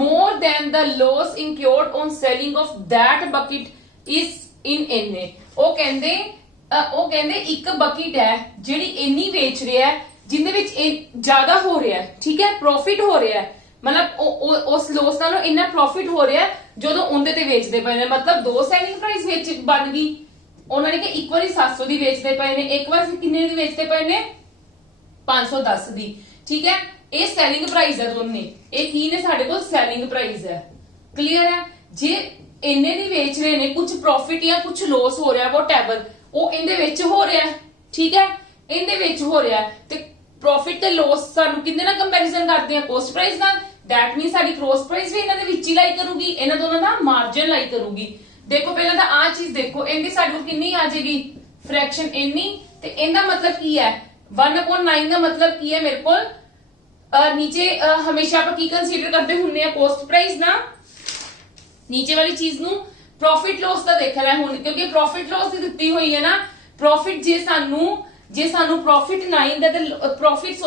more than the loss incurred on selling of that bucket is in ਇੰਨੇ। ਉਹ ਕਹਿੰਦੇ ਇੱਕ ਬਕਟ ਹੈ ਜਿਹੜੀ ਇੰਨੀ ਵੇਚ ਰਿਹਾ ਹੈ, ਜਿੰਦੇ ਵਿੱਚ ਜ਼ਿਆਦਾ ਹੋ ਰਿਹਾ ਹੈ। ਠੀਕ ਹੈ, ਪ੍ਰੋਫਿਟ ਹੋ ਰਿਹਾ ਹੈ, ਮਤਲਬ ਉਸ ਲੋਸ ਨਾਲੋਂ ਇੰਨਾ ਪ੍ਰੋਫਿਟ ਹੋ ਰਿਹਾ ਜਦੋਂ ਉਹਦੇ ਤੇ ਵੇਚਦੇ ਪਏ ਨੇ। ਮਤਲਬ ਦੋ ਸੈਲਿੰਗ ਪ੍ਰਾਈਸ ਵਿੱਚ ਬਣ ਗਈ। ਉਹਨਾਂ ਨੇ ਕਿ ਇੱਕ ਵਾਰੀ 700 ਦੀ ਵੇਚਦੇ ਪਏ ਨੇ, ਇੱਕ ਵਾਰ ਕਿੰਨੇ ਦੀ ਵੇਚਦੇ ਪਏ ਨੇ? 510 ਦੀ। ਠੀਕ ਹੈ, ਇਹ ਸੈਲਿੰਗ ਪ੍ਰਾਈਸ ਹੈ ਦੋਨੇ। ਇਹ ਕੀ ਨੇ? ਸਾਡੇ ਕੋਲ ਸੈਲਿੰਗ ਪ੍ਰਾਈਸ ਹੈ। ਕਲੀਅਰ ਹੈ? ਜੇ ਇੰਨੇ ਦੀ ਵੇਚ ਰਹੇ ਨੇ, ਕੁਝ ਪ੍ਰੋਫਿਟ ਜਾਂ ਕੁਝ ਲੋਸ ਹੋ ਰਿਹਾ, ਵੋਟਐਵਰ, ਉਹ ਇਹਦੇ ਵਿੱਚ ਹੋ ਰਿਹਾ। ਠੀਕ ਹੈ, ਇਹਦੇ ਵਿੱਚ ਹੋ ਰਿਹਾ ਤੇ ਪ੍ਰੋਫਿਟ ਤੇ ਲੋਸ ਸਾਨੂੰ ਕਿੰਨੇ ਨਾਲ ਕੰਪੈਰੀਜ਼ਨ ਕਰਦੇ ਆ? ਕੋਸਟ ਪ੍ਰਾਈਸ ਨਾਲ। ਦੈਟ ਮੀਨਸ ਸਾਡੀ ਕੋਸਟ ਪ੍ਰਾਈਸ ਵੀ ਇਹਨਾਂ ਦੇ ਵਿੱਚ ਹੀ ਲਾਈ ਕਰੂਗੀ, ਇਹਨਾਂ ਦੋਨਾਂ ਦਾ ਮਾਰਜਨ ਲਾਈ ਕਰੂਗੀ। ਦੇਖੋ ਪਹਿਲਾਂ ਤਾਂ ਆ ਚੀਜ਼ ਦੇਖੋ, ਇਹਦੀ ਸਾਡੇ ਕੋਲ ਕਿੰਨੀ ਆ ਜਾਏਗੀ? ਫ੍ਰੈਕਸ਼ਨ ਇੰਨੀ। ਤੇ ਇਹਦਾ ਮਤਲਬ ਕੀ ਹੈ? 1/9 ਦਾ ਮਤਲਬ ਕੀ ਹੈ ਮੇਰੇ ਕੋਲ? ਨੀਚੇ ਹਮੇਸ਼ਾ ਆਪਾਂ ਕੀ ਕੰਸੀਡਰ ਕਰਦੇ ਹੁੰਦੇ ਆ? ਕੋਸਟ ਪ੍ਰਾਈਸ ਨਾ। ਨੀਚੇ ਵਾਲੀ ਚੀਜ਼ ਨੂੰ ਪ੍ਰੋਫਿਟ ਲੋਸ ਦਾ ਦੇਖਣਾ ਹੁਣ, ਕਿਉਂਕਿ ਪ੍ਰੋਫਿਟ ਲੋਸ ਦੀ ਦਿੱਤੀ ਹੋਈ ਹੈ ਨਾ। ਪ੍ਰੋਫਿਟ ਜੇ ਸਾਨੂੰ ਪ੍ਰੋਫਿਟ 9 ਦਾ ਤੇ ਪ੍ਰੋਫਿਟ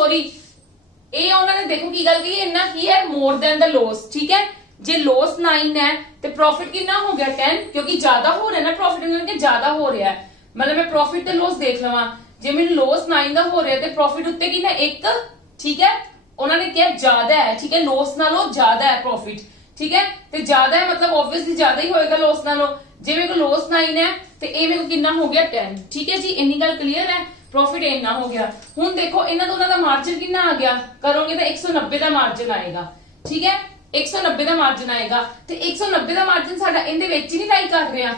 ਇਹ ਉਹਨਾਂ ਨੇ ਦੇਖੋ ਕੀ ਗੱਲ ਕਹੀ, ਇੰਨਾ ਕੀ ਹੈ? ਮੋਰ ਦੈਨ ਦਾ ਲੋਸ। ਠੀਕ ਹੈ, ਜੇ ਲੋਸ 9 ਹੈ ਤੇ ਪ੍ਰੋਫਿਟ ਕਿੰਨਾ ਹੋ ਗਿਆ? 10, ਕਿਉਂਕਿ ਜ਼ਿਆਦਾ ਹੋ ਰਿਹਾ ਨਾ ਪ੍ਰੋਫਿਟ। ਉਹਨਾਂ ਨੇ ਕਿ ਜ਼ਿਆਦਾ ਹੋ ਰਿਹਾ, ਮਤਲਬ ਮੈਂ ਪ੍ਰੋਫਿਟ ਤੇ ਲੋਸ ਦੇਖ ਲਵਾਂ। ਜੇ ਮੈਨੂੰ ਲੋਸ 9 ਦਾ ਹੋ ਰਿਹਾ ਤੇ ਪ੍ਰੋਫਿਟ ਉੱਤੇ ਕਿੰਨਾ 1, ਠੀਕ ਹੈ ਉਹਨਾਂ ਨੇ ਕਿਹਾ ਜ਼ਿਆਦਾ ਹੈ, ਠੀਕ ਹੈ ਲੋਸ ਨਾਲੋਂ ਜ਼ਿਆਦਾ ਹੈ ਪ੍ਰੋਫਿਟ, ਠੀਕ ਹੈ ਤੇ ਜ਼ਿਆਦਾ ਹੈ ਮਤਲਬ ਆਬਵੀਅਸਲੀ ਜ਼ਿਆਦਾ ਹੀ ਹੋਏਗਾ ਲੋਸ ਨਾਲੋਂ। ਜੇ ਮੇਰੇ ਕੋਲ ਲੋਸ 9 ਹੈ ਤੇ ਇਹ ਮੇਰੇ ਕੋਲ ਕਿੰਨਾ ਹੋ ਗਿਆ 10, ਠੀਕ ਹੈ ਜੀ ਇੰਨੀ ਗੱਲ ਕਲੀਅਰ ਹੈ। ਪ੍ਰੋਫਿਟ ਇੰਨਾ ਹੋ ਗਿਆ। ਹੁਣ ਦੇਖੋ ਇਹਨਾਂ ਦੋਨਾਂ ਦਾ ਮਾਰਜਨ ਕਿੰਨਾ ਆ ਗਿਆ, ਕਰੋਗੇ ਤਾਂ 190 ਦਾ ਮਾਰਜਨ ਆਏਗਾ, ਠੀਕ ਹੈ 190 ਦਾ ਮਾਰਜਨ ਆਏਗਾ ਤੇ 190 ਦਾ ਮਾਰਜਨ ਸਾਡਾ ਇਹਦੇ ਵਿੱਚ ਹੀ ਨਹੀਂ ਲਾਈ ਕਰ ਰਿਹਾ।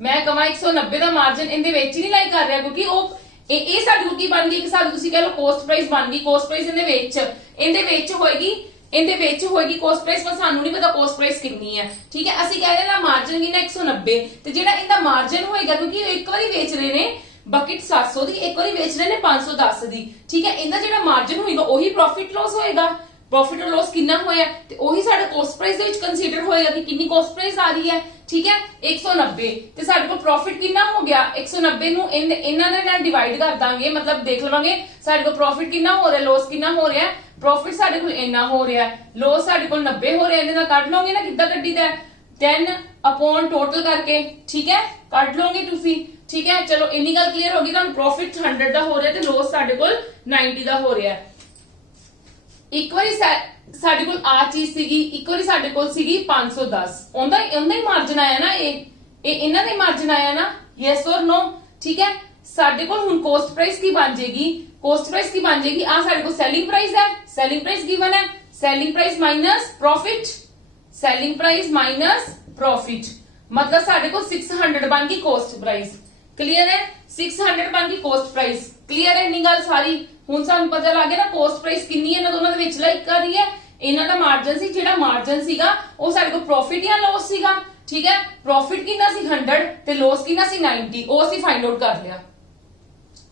ਮੈਂ ਕਹਾਂ 190 ਦਾ ਮਾਰਜਨ ਇਹਦੇ ਵਿੱਚ ਹੀ ਨਹੀਂ ਲਾਈ ਕਰ ਰਿਹਾ ਕਿਉਂਕਿ ਉਹ ਇਹ ਸਾਡੀ ਕੀ ਬਣ ਗਈ, ਇੱਕ ਸਾਡੀ ਤੁਸੀਂ ਕਹ ਲਓ ਕੋਸਟ ਪ੍ਰਾਈਸ ਬਣ ਗਈ। ਕੋਸਟ ਪ੍ਰਾਈਸ ਇਹਦੇ ਵਿੱਚ ਹੋਏਗੀ ਕੋਸਟ ਪ੍ਰਾਈਸ, ਪਰ ਸਾਨੂੰ ਨਹੀਂ ਪਤਾ ਕੋਸਟ ਪ੍ਰਾਈਸ ਕਿੰਨੀ ਹੈ, ਠੀਕ ਹੈ ਅਸੀਂ ਕਹਿ ਰਹੇ ਨਾ ਮਾਰਜਨ ਕਿੰਨਾ 190 ਤੇ ਜਿਹੜਾ ਇਹਦਾ ਮਾਰਜਨ ਹੋਏਗਾ ਕਿਉਂਕਿ ਇੱਕ ਵਾਰੀ ਵੇਚ ਰਹੇ ਨੇ ਬਕਟ 700 ਦੀ, ਇੱਕ ਵਾਰੀ ਵੇਚ ਰਹੇ ਨੇ 510 ਦੀ, ਠੀਕ ਹੈ ਇਹਦਾ ਜਿਹੜਾ ਮਾਰਜਨ ਹੋਏਗਾ ਉਹੀ ਪ੍ਰੋਫਿਟ ਲਾਸ ਹੋਏਗਾ। ਪ੍ਰੋਫਿਟ ਔਰ ਲਾਸ ਕਿੰਨਾ ਹੋਇਆ ਤੇ ਉਹੀ ਸਾਡਾ ਕੋਸਟ ਪ੍ਰਾਈਸ ਦੇ ਵਿੱਚ ਕੰਸੀਡਰ ਹੋਏਗਾ ਕਿ ਕਿੰਨੀ ਕੋਸਟ ਪ੍ਰਾਈਸ ਆ ਰਹੀ ਹੈ, ਠੀਕ ਹੈ 190 ਤੇ ਸਾਡੇ ਕੋਲ ਪ੍ਰੋਫਿਟ ਕਿੰਨਾ ਹੋ ਗਿਆ 190 ਨੂੰ ਇਹਨਾਂ ਨਾਲ ਡਿਵਾਈਡ ਕਰ ਦਾਂਗੇ, ਮਤਲਬ ਦੇਖ ਲਵਾਂਗੇ ਸਾਡੇ ਕੋਲ ਪ੍ਰੋਫਿਟ ਕਿੰਨਾ ਹੋ ਰਿਹਾ ਲਾਸ ਕਿੰਨਾ ਹੋ ਰਿਹਾ। ਪ੍ਰੋਫਿਟ ਸਾਡੇ ਕੋਲ ਇੰਨਾ ਹੋ ਰਿਹਾ, ਲਾਸ ਸਾਡੇ ਕੋਲ 90 ਹੋ ਰਿਹਾ, ਇਹਦੇ ਨਾਲ ਕੱਢ ਲਓਗੇ ਨਾ ਕਿੱਦਾਂ ਕੱਢੀਦਾ 10 ਅਪਨ ਟੋਟਲ ਕਰਕੇ, ਠੀਕ ਹੈ ਕੱਢ ਲਓਗੇ ਤੁਸੀਂ, ਠੀਕ ਹੈ ਚਲੋ ਇੰਨੀ ਗੱਲ ਕਲੀਅਰ ਹੋ ਗਈ। ਤੁਹਾਨੂੰ ਪ੍ਰੋਫਿਟ 100 ਦਾ ਹੋ ਰਿਹਾ ਤੇ ਲਾਸ ਸਾਡੇ ਕੋਲ 90 ਦਾ ਹੋ ਰਿਹਾ। ਇੱਕ ਵਾਰੀ ਸਾਡੇ ਕੋਲ ਆ ਚੀਜ਼ ਸੀਗੀ, ਇੱਕ ਵਾਰੀ ਸਾਡੇ ਕੋਲ ਸੀਗੀ 510, ਉਹਦਾ ਹੀ ਮਾਰਜਨ ਆਇਆ ਨਾ, ਇਹ ਇਹਨਾਂ ਦਾ ਹੀ ਮਾਰਜਨ ਆਇਆ ਨਾ, ਯੈਸ অর ਨੋ, ਠੀਕ ਹੈ ਸਾਡੇ ਕੋਲ ਹੁਣ ਕੋਸਟ ਪ੍ਰਾਈਸ ਕੀ ਬਣ ਜਾਏਗੀ, ਕੋਸਟ ਪ੍ਰਾਈਸ ਕੀ ਬਣ ਜਾਏਗੀ ਆ ਸਾਡੇ ਕੋਲ ਸੈਲਿੰਗ ਪ੍ਰਾਈਸ ਹੈ, ਸੈਲਿੰਗ ਪ੍ਰਾਈਸ ਗਿਵਨ ਹੈ, selling price minus profit, selling price minus profit मतलब साढ़े को 600 बन गई कोस्ट प्राइस, क्लियर है 600 बन गई कोस्ट प्राइस, क्लियर है इन्नी गल सारी। हुण सानू पता लग गया ना कोस्ट प्राइस कितनी है, इन्हां दोनां दे विच लाइक कर रही है। इन्हां दा मार्जिन सी, जेड़ा मार्जिन सीगा वो साडे कोल प्रॉफिट या लॉस सीगा, ठीक है प्रॉफिट कितना सी 100 ते लॉस कितना सी 90, वो ਅਸੀਂ फाइंड आउट कर लिया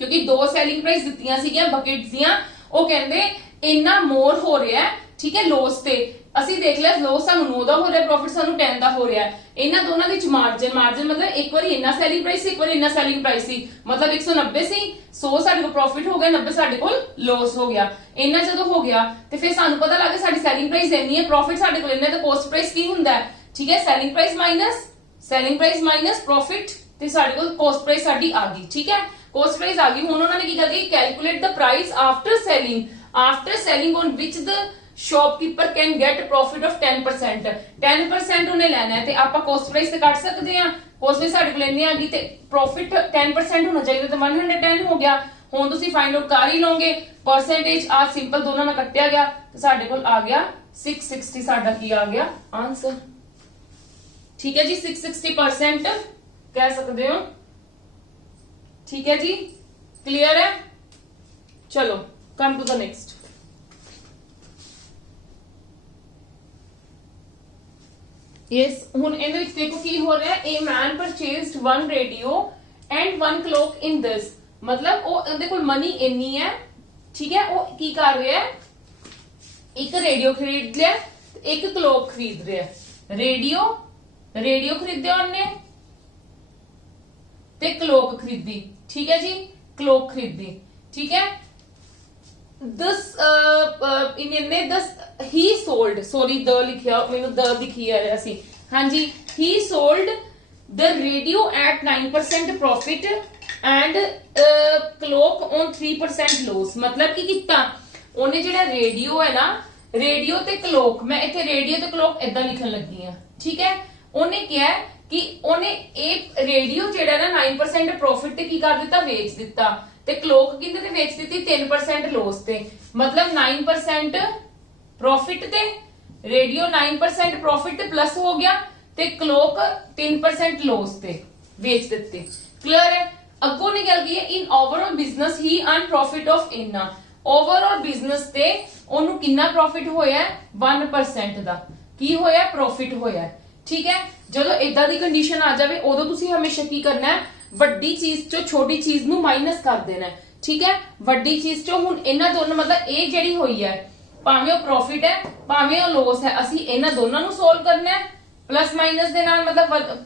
क्योंकि दो सैलिंग प्राइस दित्तियां सीगियां बकेट्स दियां, वो कहंदे इन्ना मोर हो रहा है, ठीक है लॉस ते ਅਸੀਂ ਦੇਖ ਲਿਆ ਲੋਸ ਸਾਨੂੰ 9 ਦਾ ਹੋ ਰਿਹਾ, ਪ੍ਰੋਫਿਟ ਸਾਨੂੰ 10 ਦਾ ਹੋ ਰਿਹਾ। ਇਹਨਾਂ ਦੋਨਾਂ ਦੇ ਵਿੱਚ ਮਾਰਜਨ ਮਤਲਬ ਇੱਕ ਵਾਰੀ ਇੰਨਾ ਸੈਲਿੰਗ ਪ੍ਰਾਈਸ ਸੀ, ਇੱਕ ਵਾਰੀ ਇੰਨਾ ਸੈਲਿੰਗ ਪ੍ਰਾਈਸ ਸੀ, ਮਤਲਬ 190 ਸੀ 100 ਸਾਡੇ ਕੋਲ ਪ੍ਰੋਫਿਟ ਹੋ ਗਿਆ, 90 ਸਾਡੇ ਕੋਲ ਲਾਸ ਹੋ ਗਿਆ। ਇੰਨਾ ਜਦੋਂ ਹੋ ਗਿਆ ਤੇ ਫਿਰ ਸਾਨੂੰ ਪਤਾ ਲੱਗ ਗਿਆ ਸਾਡੀ ਸੈਲਿੰਗ ਪ੍ਰਾਈਸ ਇੰਨੀ ਹੈ, ਪ੍ਰੋਫਿਟ ਸਾਡੇ ਕੋਲ ਇੰਨਾ ਹੈ, ਤਾਂ ਕੋਸਟ ਪ੍ਰਾਈਸ ਕੀ ਹੁੰਦਾ ਹੈ, ਠੀਕ ਹੈ ਸੈਲਿੰਗ ਪ੍ਰਾਈਸ ਮਾਈਨਸ ਪ੍ਰੋਫਿਟ ਤੇ ਸਾਡੇ ਕੋਲ ਕੋਸਟ ਪ੍ਰਾਈਸ ਸਾਡੀ ਆ ਗਈ, ਠੀਕ ਹੈ ਕੋਸਟ ਪ੍ਰਾਈਸ ਆ ਗਈ। ਹੁਣ ਉਹਨਾਂ ਨੇ ਕੀ ਕਰ ਦਿੱਤਾ calculate the price after selling on which the shopkeeper can get profit of 10%, 10% उन्हें लेना है ते आपा कॉस्ट प्राइस से काट सकते हैं, कॉस्ट प्राइस साडे कोल इन्नी आ गई ते प्रॉफिट 10% होना चाहिए, तो 110 हो गया। हुण तुसीं फाइंड आउट कर ही लोगे, परसेंटेज आ सिंपल दोनों में कटिया गया तो साडे कोल आ गया 660, साडा की आ गया आंसर, ठीक है जी 660% कह सकते हो, ठीक है जी क्लियर है। चलो come to the next. Yes हुन ਇਹਦੇ ਵਿੱਚ ਦੇਖੋ ਕੀ ਹੋ ਰਿਹਾ ਹੈ, a man purchased one radio and one clock in this, मतलब ਉਹ ਉਹਦੇ ਕੋਲ ਮਨੀ ਇੰਨੀ ਹੈ, ਠੀਕ ਹੈ ਉਹ ਕੀ ਕਰ ਰਿਹਾ ਹੈ ਇੱਕ ਰੇਡੀਓ ਖਰੀਦ ਲਿਆ ਤੇ ਇੱਕ ਕਲੌਕ ਖਰੀਦ ਰਿਹਾ। ਰੇਡੀਓ ਖਰੀਦਿਆ ਉਹਨੇ ਤੇ ਕਲੌਕ ਖਰੀਦੀ, ਠੀਕ ਹੈ ਜੀ ਕਲੌਕ ਖਰੀਦੀ, ਠੀਕ ਹੈ this he sold, sorry the लिखिया मैंने the दिखी है ऐसी, हाँ जी he sold the radio at 9% profit and clock on 3% loss, मतलब कि कितना ਉਹਨੇ ਜਿਹੜਾ ਰੇਡੀਓ ਹੈ ਨਾ, ਰੇਡੀਓ ਤੇ ਕਲੌਕ, ਮੈਂ ਇੱਥੇ ਰੇਡੀਓ ਤੇ ਕਲੌਕ ਇਦਾਂ ਲਿਖਣ ਲੱਗੀ ਆ, ਠੀਕ ਹੈ ਉਹਨੇ ਕਿਹਾ ਕਿ ਉਹਨੇ ਇਹ ਰੇਡੀਓ ਜਿਹੜਾ ਨਾ 9% ਪ੍ਰੋਫਿਟ ਤੇ ਕੀ ਕਰ ਦਿੱਤਾ ਵੇਚ ਦਿੱਤਾ, ਤੇ ਕਲੌਕ ਕਿੰਨੇ ਤੇ ਵੇਚ ਦਿੱਤੀ 3% ਲੋਸ ਤੇ, मतलब 9% प्रॉफिट ते रेडियो 9% प्रॉफिट ते प्लस हो गया ते क्लॉक 3% लॉस ते बेच देते, क्लियर है। अगो निकल गई है in overall business he earn profit of इन्ना, ओवरऑल बिजनेस ते ओनू कितना प्रॉफिट होया 1% दा की होया प्रॉफिट होया, ठीक है। जदों इदां दी कंडीशन आ जावे उदों तुसीं हमेशा की करना है ਵੱਡੀ ਚੀਜ਼ ਚੋਂ ਛੋਟੀ ਚੀਜ਼ ਨੂੰ ਮਾਈਨਸ ਕਰ ਦੇਣਾ, ਠੀਕ ਹੈ ਵੱਡੀ ਚੀਜ਼ ਚੋਂ ਹੁਣ ਇਹਨਾਂ ਦੋਨੋਂ ਮਤਲਬ ਇਹ ਜਿਹੜੀ ਹੋਈ ਹੈ ਭਾਵੇਂ ਉਹ ਪ੍ਰੋਫਿਟ ਹੈ ਭਾਵੇਂ ਉਹ ਲਾਸ ਹੈ, ਅਸੀਂ ਇਹਨਾਂ ਦੋਨਾਂ ਨੂੰ ਸੋਲਵ ਕਰਨਾ ਹੈ ਪਲੱਸ ਮਾਈਨਸ ਦੇ ਨਾਲ, ਮਤਲਬ